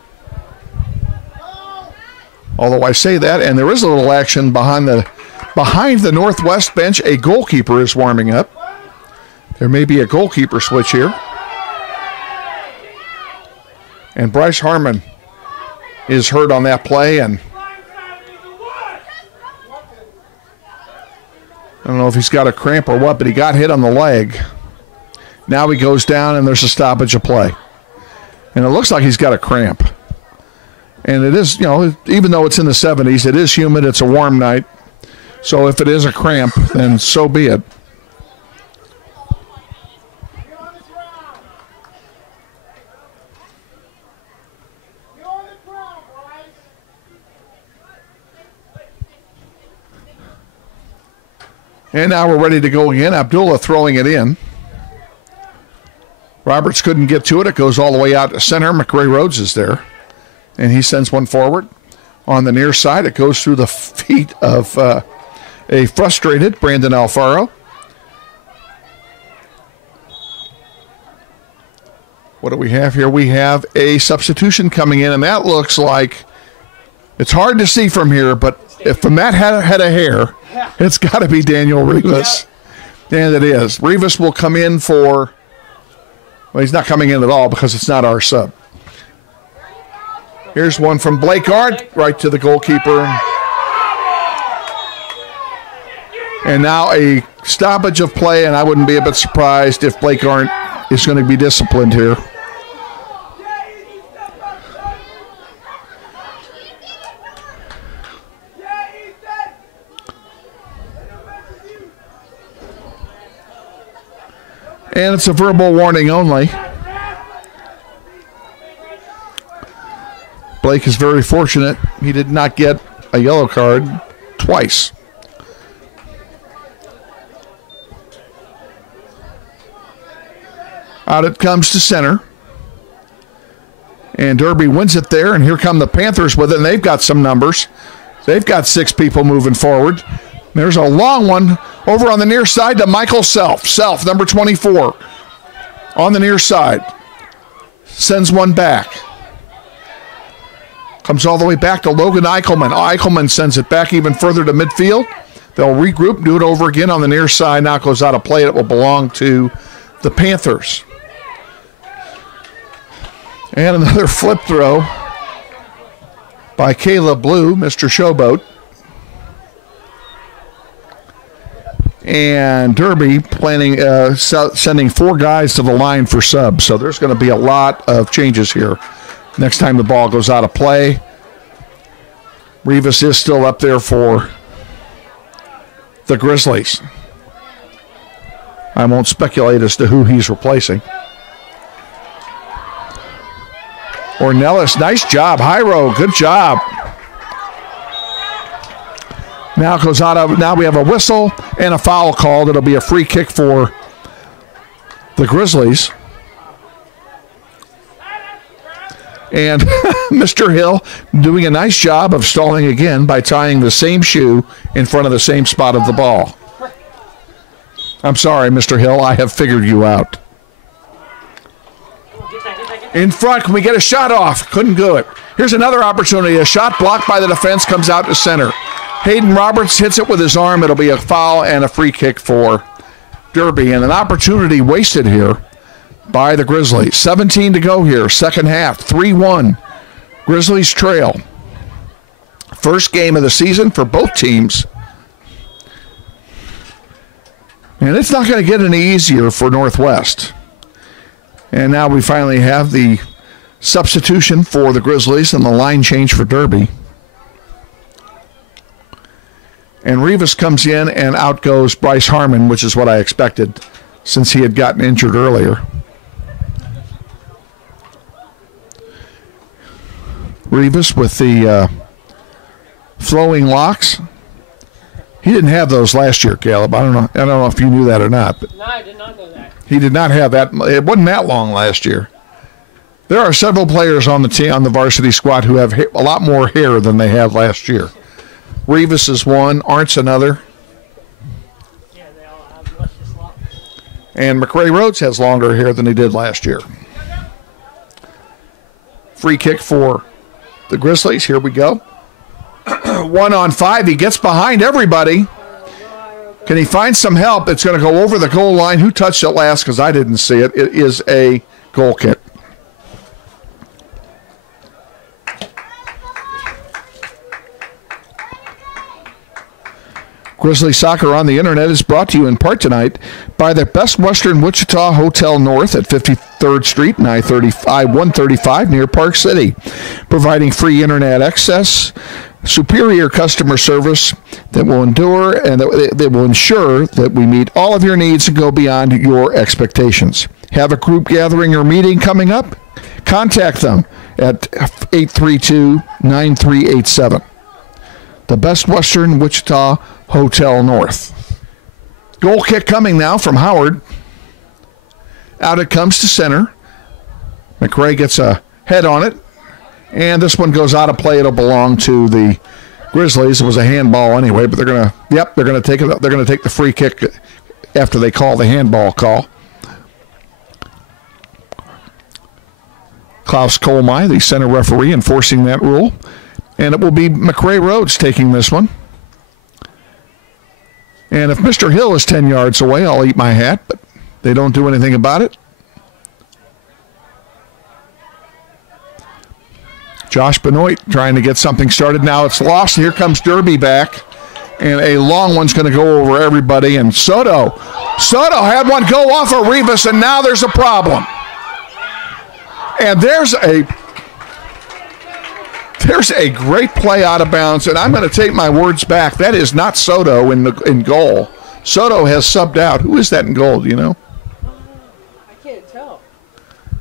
Although I say that, and there is a little action behind the Northwest bench. A goalkeeper is warming up. There may be a goalkeeper switch here. And Bryce Harmon is hurt on that play, and I don't know if he's got a cramp or what, but he got hit on the leg. Now he goes down, and there's a stoppage of play. And it looks like he's got a cramp. And it is, even though it's in the 70s, it is humid. It's a warm night. So if it is a cramp, then so be it. And now we're ready to go again. Abdullah throwing it in. Roberts couldn't get to it. It goes all the way out to center. McRae Rhodes is there. And he sends one forward. On the near side, it goes through the feet of a frustrated Brandon Alfaro. What do we have here? We have a substitution coming in, and that looks like, it's hard to see from here, but if from that head of hair, it's got to be Daniel Rivas. And it is. Rivas will come in for, well, he's not coming in at all because it's not our sub. Here's one from Blake Arndt, right to the goalkeeper. And now a stoppage of play, and I wouldn't be a bit surprised if Blake Arndt is going to be disciplined here. And it's a verbal warning only. Blake is very fortunate. He did not get a yellow card twice. Out it comes to center. And Derby wins it there. And here come the Panthers with it. And they've got some numbers. They've got 6 people moving forward. There's a long one over on the near side to Michael Self. Self, number 24, on the near side. Sends one back. Comes all the way back to Logan Eichelman. Eichelman sends it back even further to midfield. They'll regroup, do it over again on the near side. Now it goes out of play. It will belong to the Panthers. And another flip throw by Caleb Blue, Mr. Showboat. And Derby planning sending 4 guys to the line for subs. So there's going to be a lot of changes here next time the ball goes out of play. Rivas is still up there for the Grizzlies. I won't speculate as to who he's replacing. Ornelas, nice job. Hyro, good job. Now goes out of. Now we have a whistle and a foul called. It'll be a free kick for the Grizzlies. And Mr. Hill doing a nice job of stalling again by tying the same shoe in front of the same spot of the ball. I'm sorry, Mr. Hill, I have figured you out. In front, can we get a shot off? Couldn't do it. Here's another opportunity. A shot blocked by the defense comes out to center. Hayden Roberts hits it with his arm. It'll be a foul and a free kick for Derby. And an opportunity wasted here by the Grizzlies. 17 to go here, second half, 3-1. Grizzlies trail. First game of the season for both teams. And it's not going to get any easier for Northwest. And now we finally have the substitution for the Grizzlies and the line change for Derby. And Rivas comes in and out goes Bryce Harmon, which is what I expected since he had gotten injured earlier. Rivas with the flowing locks. He didn't have those last year, Caleb. I don't know if you knew that or not. But No, I did not know that. he did not have that. It wasn't that long last year. There are several players on the team, on the varsity squad, who have a lot more hair than they had last year. Rivas is one. Arnt's another. Yeah, they all have luscious locks. And McRae Rhodes has longer hair than he did last year. Free kick for the Grizzlies. Here we go. 1-on-5. He gets behind everybody. Can he find some help? It's going to go over the goal line. Who touched it last? Because I didn't see it. It is a goal kick. Grizzly Soccer on the Internet is brought to you in part tonight by the Best Western Wichita Hotel North at 53rd Street and I-135 near Park City, providing free Internet access, superior customer service that will endure and that will ensure that we meet all of your needs and go beyond your expectations. Have a group gathering or meeting coming up? Contact them at 832-9387. The Best Western Wichita Hotel North. Goal kick coming now from Howard. Out it comes to center. McRae gets a head on it. And this one goes out of play. It'll belong to the Grizzlies. It was a handball anyway, but they're going to take it. They're going to take the free kick after they call the handball call. Klaus Kolmai, the center referee, enforcing that rule. And it will be McRae Rhodes taking this one. And if Mr. Hill is 10 yards away, I'll eat my hat, but they don't do anything about it. Josh Benoit trying to get something started. Now it's lost. Here comes Derby back. And a long one's going to go over everybody. And Soto had one go off of Rivas, and now there's a problem. And there's a great play out of bounds, and I'm going to take my words back. That is not Soto in goal. Soto has subbed out. Who is that in goal, do you know? I can't tell.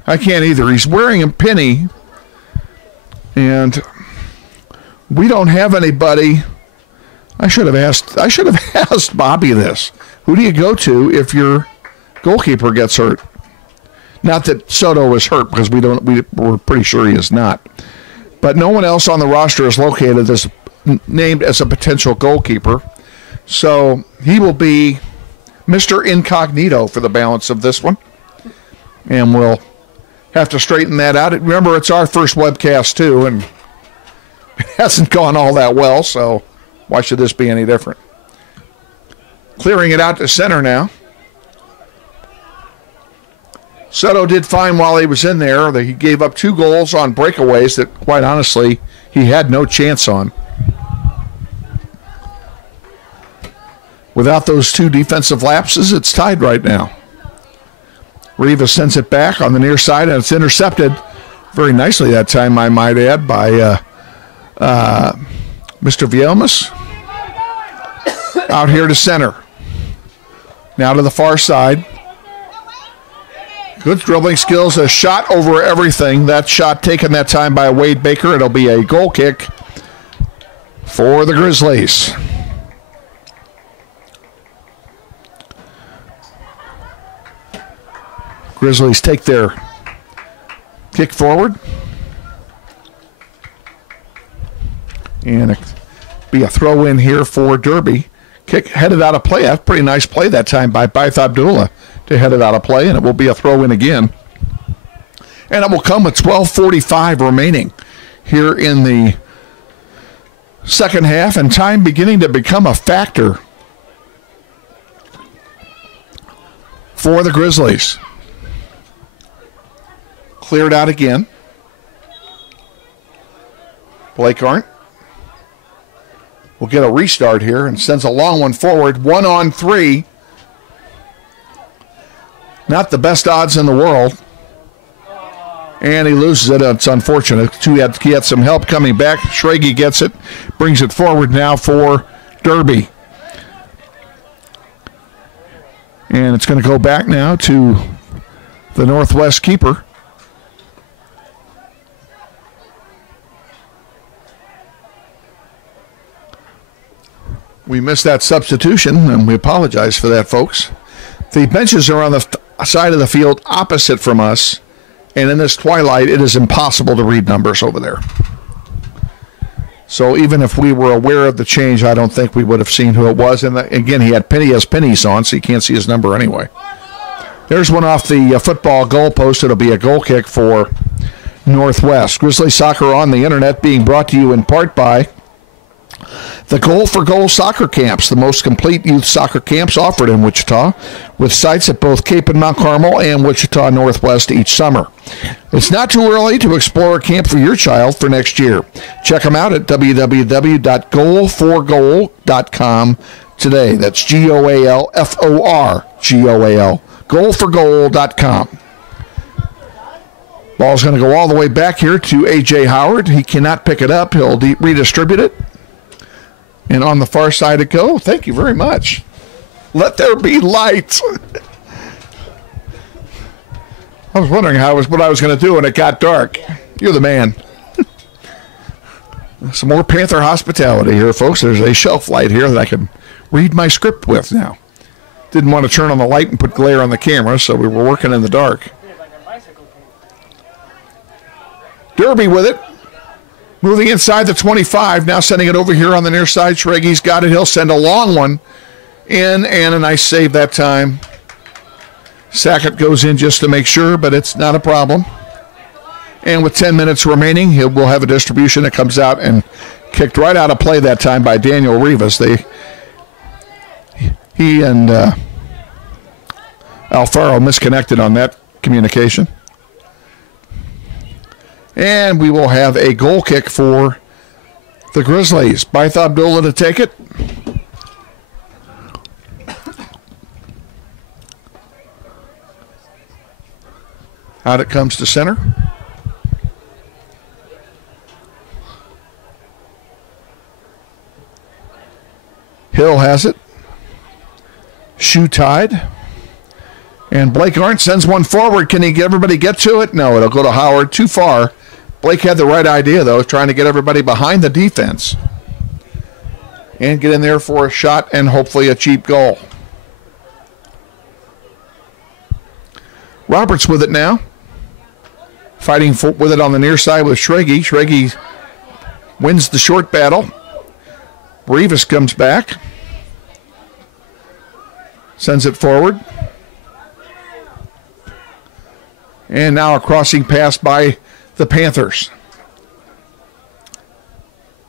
I can't either. He's wearing a penny, and we don't have anybody. I should have asked Bobby this. Who do you go to if your goalkeeper gets hurt? Not that Soto is hurt, because we're pretty sure he is not. But no one else on the roster is named as a potential goalkeeper. So he will be Mr. Incognito for the balance of this one. And we'll have to straighten that out. Remember, it's our first webcast, too, and it hasn't gone all that well, so why should this be any different? Clearing it out to center now. Soto did fine while he was in there. He gave up 2 goals on breakaways that, quite honestly, he had no chance on. Without those 2 defensive lapses, it's tied right now. Rivas sends it back on the near side, and it's intercepted very nicely that time, I might add, by Mr. Vielmas out here to center. Now to the far side. Good dribbling skills, a shot over everything. That shot taken that time by Wade Baker. It'll be a goal kick for the Grizzlies. Grizzlies take their kick forward. And it'll be a throw in here for Derby. Kick headed out of play. That's a pretty nice play that time by Baith Abdullah to head it out of play, and it will be a throw in again. And it will come with 12:45 remaining here in the second half, and time beginning to become a factor for the Grizzlies. Cleared out again. Blake Arndt will get a restart here and sends a long one forward. 1-on-3. Not the best odds in the world. And he loses it. It's unfortunate. He had some help coming back. Schrage gets it. Brings it forward now for Derby. And it's going to go back now to the Northwest keeper. We missed that substitution, and we apologize for that, folks. The benches are on the side of the field opposite from us, and in this twilight, it is impossible to read numbers over there. So even if we were aware of the change, I don't think we would have seen who it was. And again, he had pennies on, so you can't see his number anyway. There's one off the football goalpost. It'll be a goal kick for Northwest. Grizzly Soccer on the internet, being brought to you in part by the Goal for Goal Soccer Camps, the most complete youth soccer camps offered in Wichita, with sites at both Cape and Mount Carmel and Wichita Northwest each summer. It's not too early to explore a camp for your child for next year. Check them out at www.goalforgoal.com today. That's GOALFOR, GOAL, goalforgoal.com. Ball's going to go all the way back here to A.J. Howard. He cannot pick it up. He'll redistribute it. And on the far side it go. Thank you very much. Let there be light. I was wondering what I was going to do when it got dark. You're the man. Some more Panther hospitality here, folks. There's a shelf light here that I can read my script with now. Didn't want to turn on the light and put glare on the camera, so we were working in the dark. Derby with it. Moving inside the 25, now sending it over here on the near side. Schrage's got it. He'll send a long one in, and a nice save that time. Sackett goes in just to make sure, but it's not a problem. And with 10 minutes remaining, we'll have a distribution that comes out and kicked right out of play that time by Daniel Rivas. He and Alfaro misconnected on that communication. And we will have a goal kick for the Grizzlies. Baith Abdullah to take it. Out it comes to center. Hill has it. Shoe tied. And Blake Arndt sends one forward. Can everybody get to it? No, it'll go to Howard. Too far. Blake had the right idea, though, trying to get everybody behind the defense. And get in there for a shot and hopefully a cheap goal. Roberts with it now. Fighting with it on the near side with Schrage. Schrage wins the short battle. Rivas comes back. Sends it forward. And now a crossing pass by the Panthers.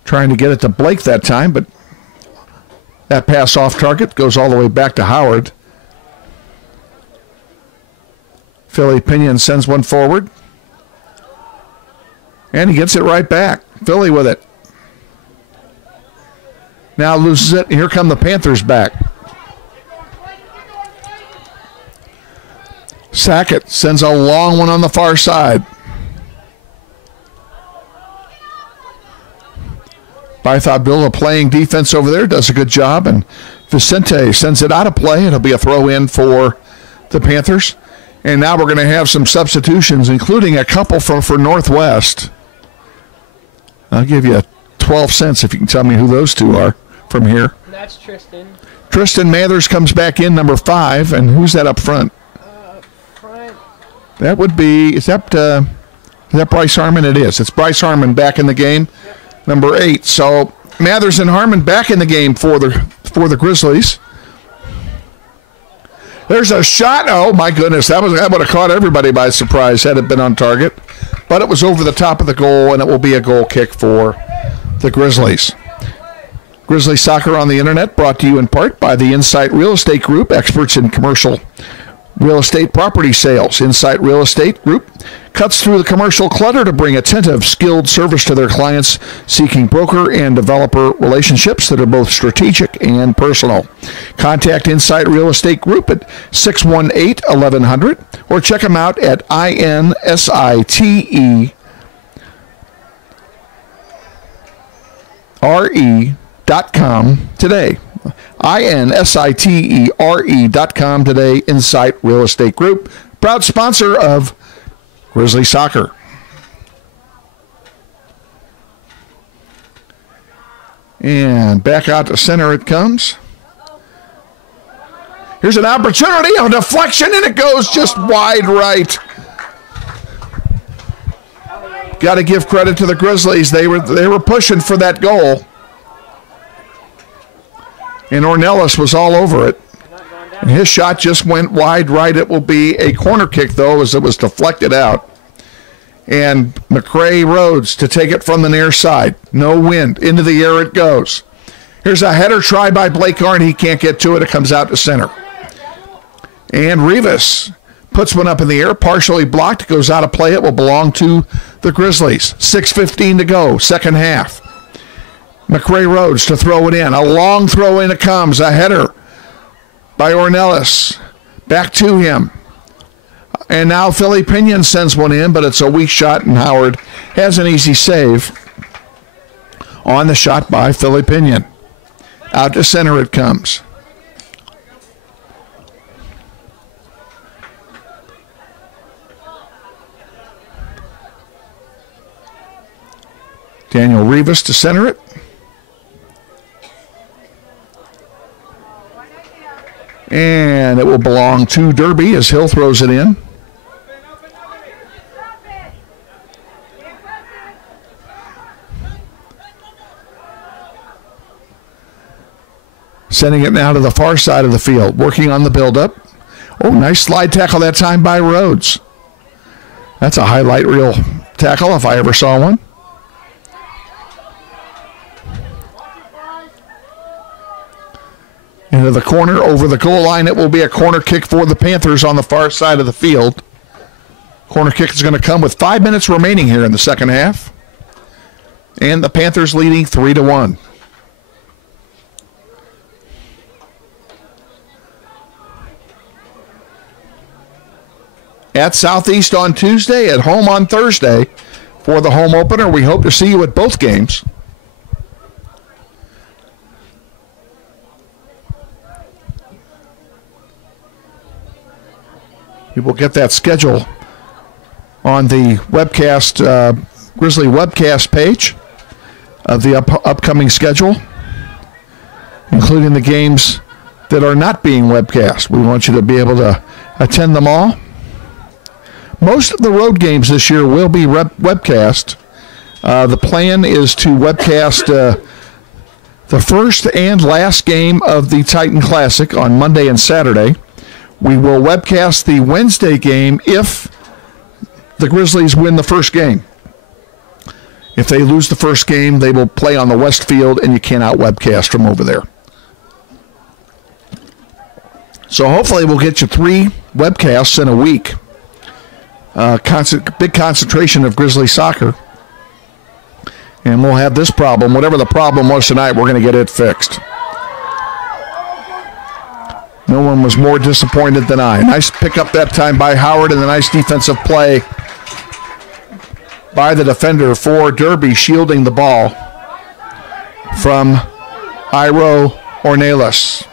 Trying to get it to Blake that time, but that pass off target goes all the way back to Howard. Philly Pinion sends one forward. And he gets it right back. Philly with it. Now loses it. Here come the Panthers back. Sackett sends a long one on the far side. But I thought Villa playing defense over there does a good job, and Vicente sends it out of play. It'll be a throw-in for the Panthers. And now we're going to have some substitutions, including a couple for Northwest. I'll give you 12 cents if you can tell me who those two are from here. That's Tristan. Tristan Mathers comes back in, number 5. And who's that up front? Front. That would be, is that Bryce Harmon? It is. It's Bryce Harmon back in the game, number 8. So Mathers and Harmon back in the game for the Grizzlies. There's a shot. Oh, my goodness. That would have caught everybody by surprise had it been on target. But it was over the top of the goal, and it will be a goal kick for the Grizzlies. Grizzly Soccer on the Internet, brought to you in part by the Insight Real Estate Group, experts in commercial real estate property sales. Insight Real Estate Group cuts through the commercial clutter to bring attentive, skilled service to their clients seeking broker and developer relationships that are both strategic and personal. Contact Insight Real Estate Group at 618-1100 or check them out at INSITERE.com today. INSITERE.com today. Insight Real Estate Group, proud sponsor of Grizzly Soccer. And back out to center it comes. Here's an opportunity, a deflection, and it goes just wide right. Got to give credit to the Grizzlies. They were pushing for that goal. And Ornelas was all over it. And his shot just went wide right. It will be a corner kick, though, as it was deflected out. And McCrae Rhodes to take it from the near side. No wind. Into the air it goes. Here's a header try by Blake Arn. He can't get to it. It comes out to center. And Rivas puts one up in the air, partially blocked. Goes out of play. It will belong to the Grizzlies. 6:15 to go, second half. McCrae Rhodes to throw it in. A long throw in it comes. A header by Ornelas. Back to him. And now Philly Pinion sends one in, but it's a weak shot, and Howard has an easy save on the shot by Philly Pinion. Out to center it comes. Daniel Rivas to center it. And it will belong to Derby as Hill throws it in. Sending it now to the far side of the field, working on the buildup. Oh, nice slide tackle that time by Rhodes. That's a highlight reel tackle if I ever saw one. Into the corner, over the goal line. It will be a corner kick for the Panthers on the far side of the field. Corner kick is going to come with 5 minutes remaining here in the second half. And the Panthers leading 3-1. At Southeast on Tuesday, at home on Thursday for the home opener. We hope to see you at both games. You will get that schedule on the webcast, Grizzly webcast page of the upcoming schedule, including the games that are not being webcast. We want you to be able to attend them all. Most of the road games this year will be webcast. The plan is to webcast the first and last game of the Titan Classic on Monday and Saturday. We will webcast the Wednesday game if the Grizzlies win the first game. If they lose the first game, they will play on the West Field, and you cannot webcast from over there. So hopefully we'll get you 3 webcasts in a week. Big concentration of Grizzly soccer. And we'll have this problem. Whatever the problem was tonight, we're going to get it fixed. No one was more disappointed than I. Nice pickup that time by Howard, and a nice defensive play by the defender for Derby, shielding the ball. from Iro Ornelas.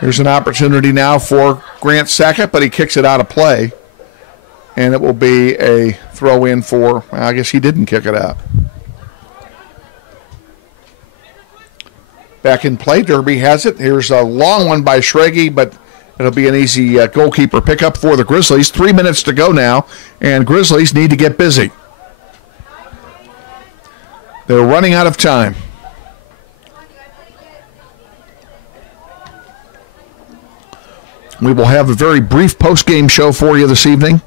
Here's an opportunity now for Grant Sackett, but he kicks it out of play. And it will be a throw in for, well, I guess he didn't kick it out. Back in play, Derby has it. Here's a long one by Schrage, but it'll be an easy goalkeeper pickup for the Grizzlies. 3 minutes to go now, and Grizzlies need to get busy. They're running out of time. We will have a very brief post-game show for you this evening.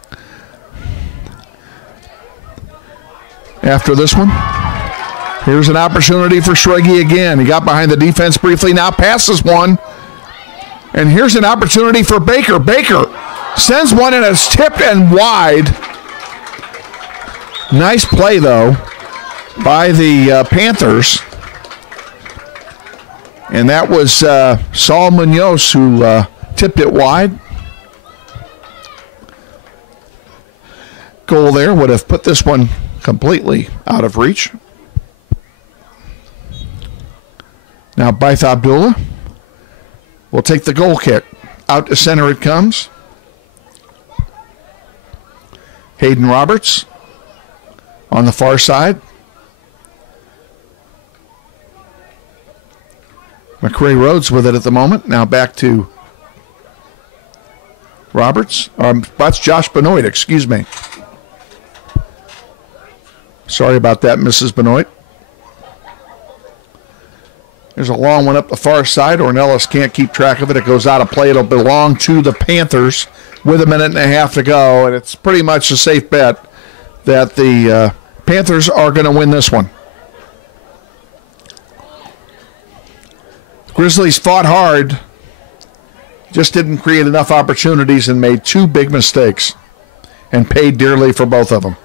After this one, here's an opportunity for Schrage again. He got behind the defense briefly, now passes one. And here's an opportunity for Baker. Baker sends one and it's tipped and wide. Nice play, though, by the Panthers. And that was Saul Munoz who tipped it wide. Goal there would have put this one completely out of reach. Now Baith Abdullah will take the goal kick. Out to center it comes. Hayden Roberts on the far side. McCray Rhodes with it at the moment. Now back to Roberts. That's Josh Benoit, excuse me. Sorry about that, Mrs. Benoit. There's a long one up the far side. Ornelas can't keep track of it. It goes out of play. It'll belong to the Panthers with a minute and a half to go, and it's pretty much a safe bet that the Panthers are going to win this one. Grizzlies fought hard, just didn't create enough opportunities and made two big mistakes and paid dearly for both of them.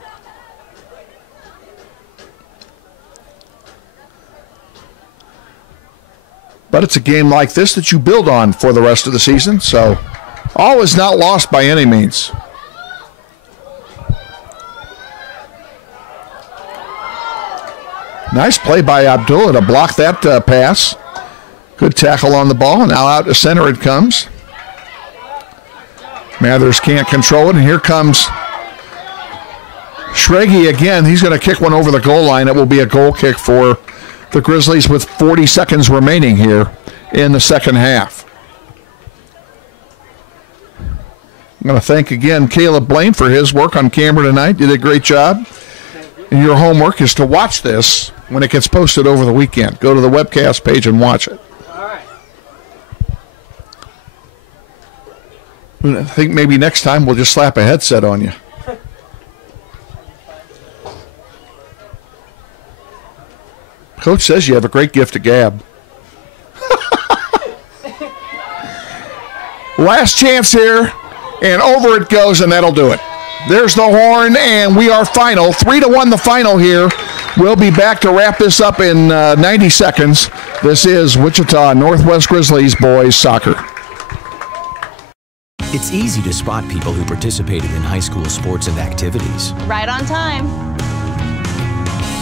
But it's a game like this that you build on for the rest of the season, so all is not lost by any means. Nice play by Abdullah to block that pass. Good tackle on the ball, and now out to center it comes. Mathers can't control it, and here comes Schrage again. He's going to kick one over the goal line. It will be a goal kick for the Grizzlies with 40 seconds remaining here in the second half. I'm going to thank again Caleb Blaine for his work on camera tonight. Did a great job. And your homework is to watch this when it gets posted over the weekend. Go to the webcast page and watch it. I think maybe next time we'll just slap a headset on you. Coach says you have a great gift of gab. Last chance here, and over it goes, and that'll do it. There's the horn, and we are final. 3-1 the final here. We'll be back to wrap this up in 90 seconds. This is Wichita Northwest Grizzlies boys soccer. It's easy to spot people who participated in high school sports and activities. Right on time.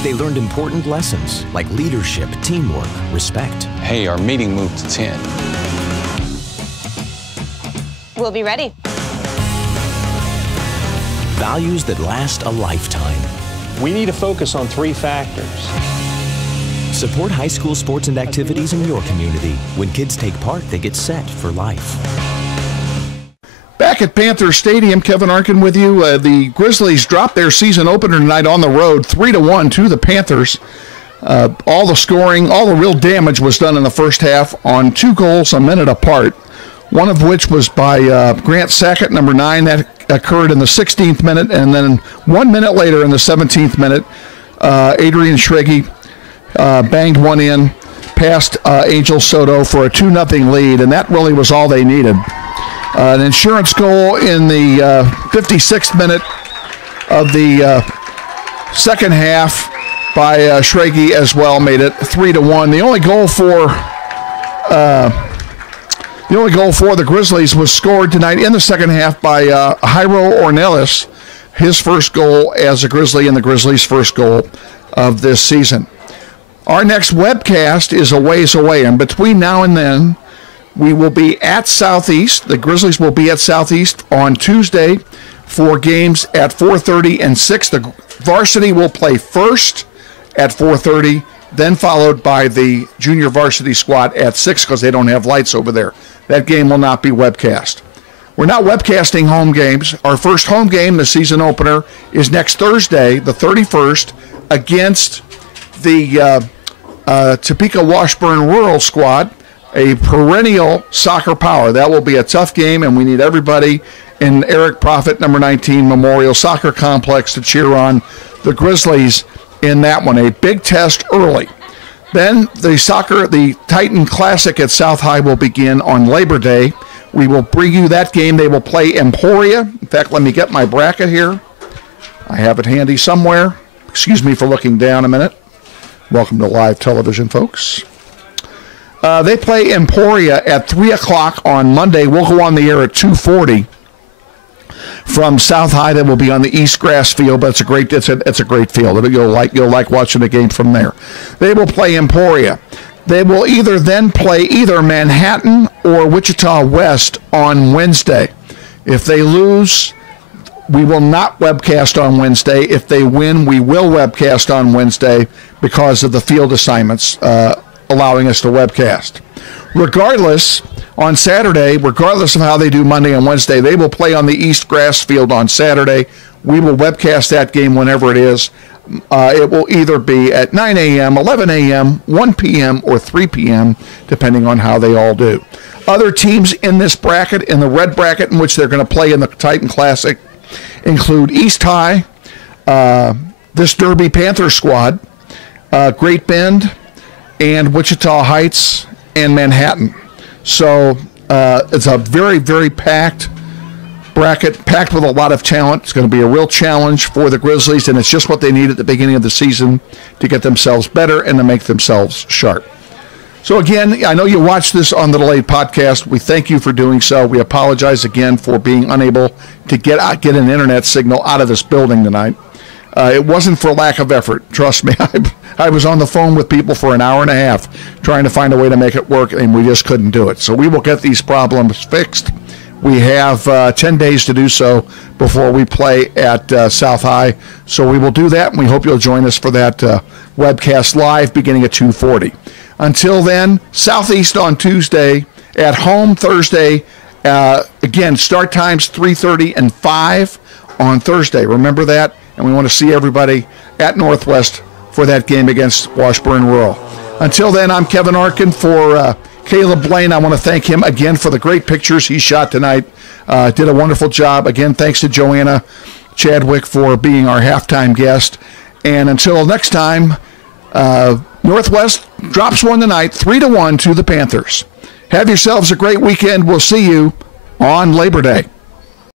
They learned important lessons like leadership, teamwork, respect. Hey, our meeting moved to 10. We'll be ready. Values that last a lifetime. We need to focus on three factors. Support high school sports and activities in your community. When kids take part, they get set for life. Back at Panther Stadium, Kevin Arkin with you. The Grizzlies dropped their season opener tonight on the road, 3-1 to the Panthers. All the scoring, all the real damage was done in the first half on 2 goals a minute apart, one of which was by Grant Sackett, number 9. That occurred in the 16th minute, and then 1 minute later in the 17th minute, Adrian Schrage banged one in past Angel Soto for a 2-0 lead, and that really was all they needed. An insurance goal in the 56th minute of the second half by Schrage as well made it 3-1. The only goal for the Grizzlies was scored tonight in the second half by Jairo Ornelas. his first goal as a Grizzly and the Grizzlies' first goal of this season. Our next webcast is a ways away, and between now and then, we will be at Southeast. The Grizzlies will be at Southeast on Tuesday for games at 4:30 and 6. The varsity will play first at 4:30, then followed by the junior varsity squad at 6 because they don't have lights over there. That game will not be webcast. We're not webcasting home games. Our first home game, the season opener, is next Thursday, the 31st, against the Topeka Washburn Rural squad, a perennial soccer power. That will be a tough game, and we need everybody in Eric Profit, number 19 Memorial Soccer Complex to cheer on the Grizzlies in that one. A big test early. Then the Titan Classic at South High will begin on Labor Day. We will bring you that game. They will play Emporia. In fact, let me get my bracket here. I have it handy somewhere. Excuse me for looking down a minute. Welcome to live television, folks. They play Emporia at 3 o'clock on Monday. We'll go on the air at 2:40 from South High. That will be on the East Grass Field, but it's a great field. You'll like watching the game from there. They will play Emporia. They will then play either Manhattan or Wichita West on Wednesday. If they lose, we will not webcast on Wednesday. If they win, we will webcast on Wednesday because of the field assignments allowing us to webcast. Regardless, on Saturday, regardless of how they do Monday and Wednesday, they will play on the East Grass Field on Saturday. We will webcast that game whenever it is. It will either be at 9 a.m., 11 a.m., 1 p.m., or 3 p.m., depending on how they all do. Other teams in this bracket, in the red bracket in which they're going to play in the Titan Classic, include East High, this Derby Panther squad, Great Bend, and Wichita Heights, and Manhattan. So it's a very, very packed bracket, packed with a lot of talent. It's going to be a real challenge for the Grizzlies, and it's just what they need at the beginning of the season to get themselves better and to make themselves sharp. So again, I know you watched this on the delayed podcast. We thank you for doing so. We apologize again for being unable to get an internet signal out of this building tonight. It wasn't for lack of effort. Trust me, I was on the phone with people for an hour and a half trying to find a way to make it work, and we just couldn't do it. So we will get these problems fixed. We have 10 days to do so before we play at South High. So we will do that, and we hope you'll join us for that webcast live beginning at 2:40. Until then, Southeast on Tuesday, at home Thursday. Again, start times 3:30 and 5 on Thursday. Remember that? And we want to see everybody at Northwest for that game against Washburn Rural. Until then, I'm Kevin Arkin for Caleb Blaine. I want to thank him again for the great pictures he shot tonight. Did a wonderful job. Again, thanks to Joanna Chadwick for being our halftime guest. And until next time, Northwest drops one tonight, 3-1 to the Panthers. Have yourselves a great weekend. We'll see you on Labor Day.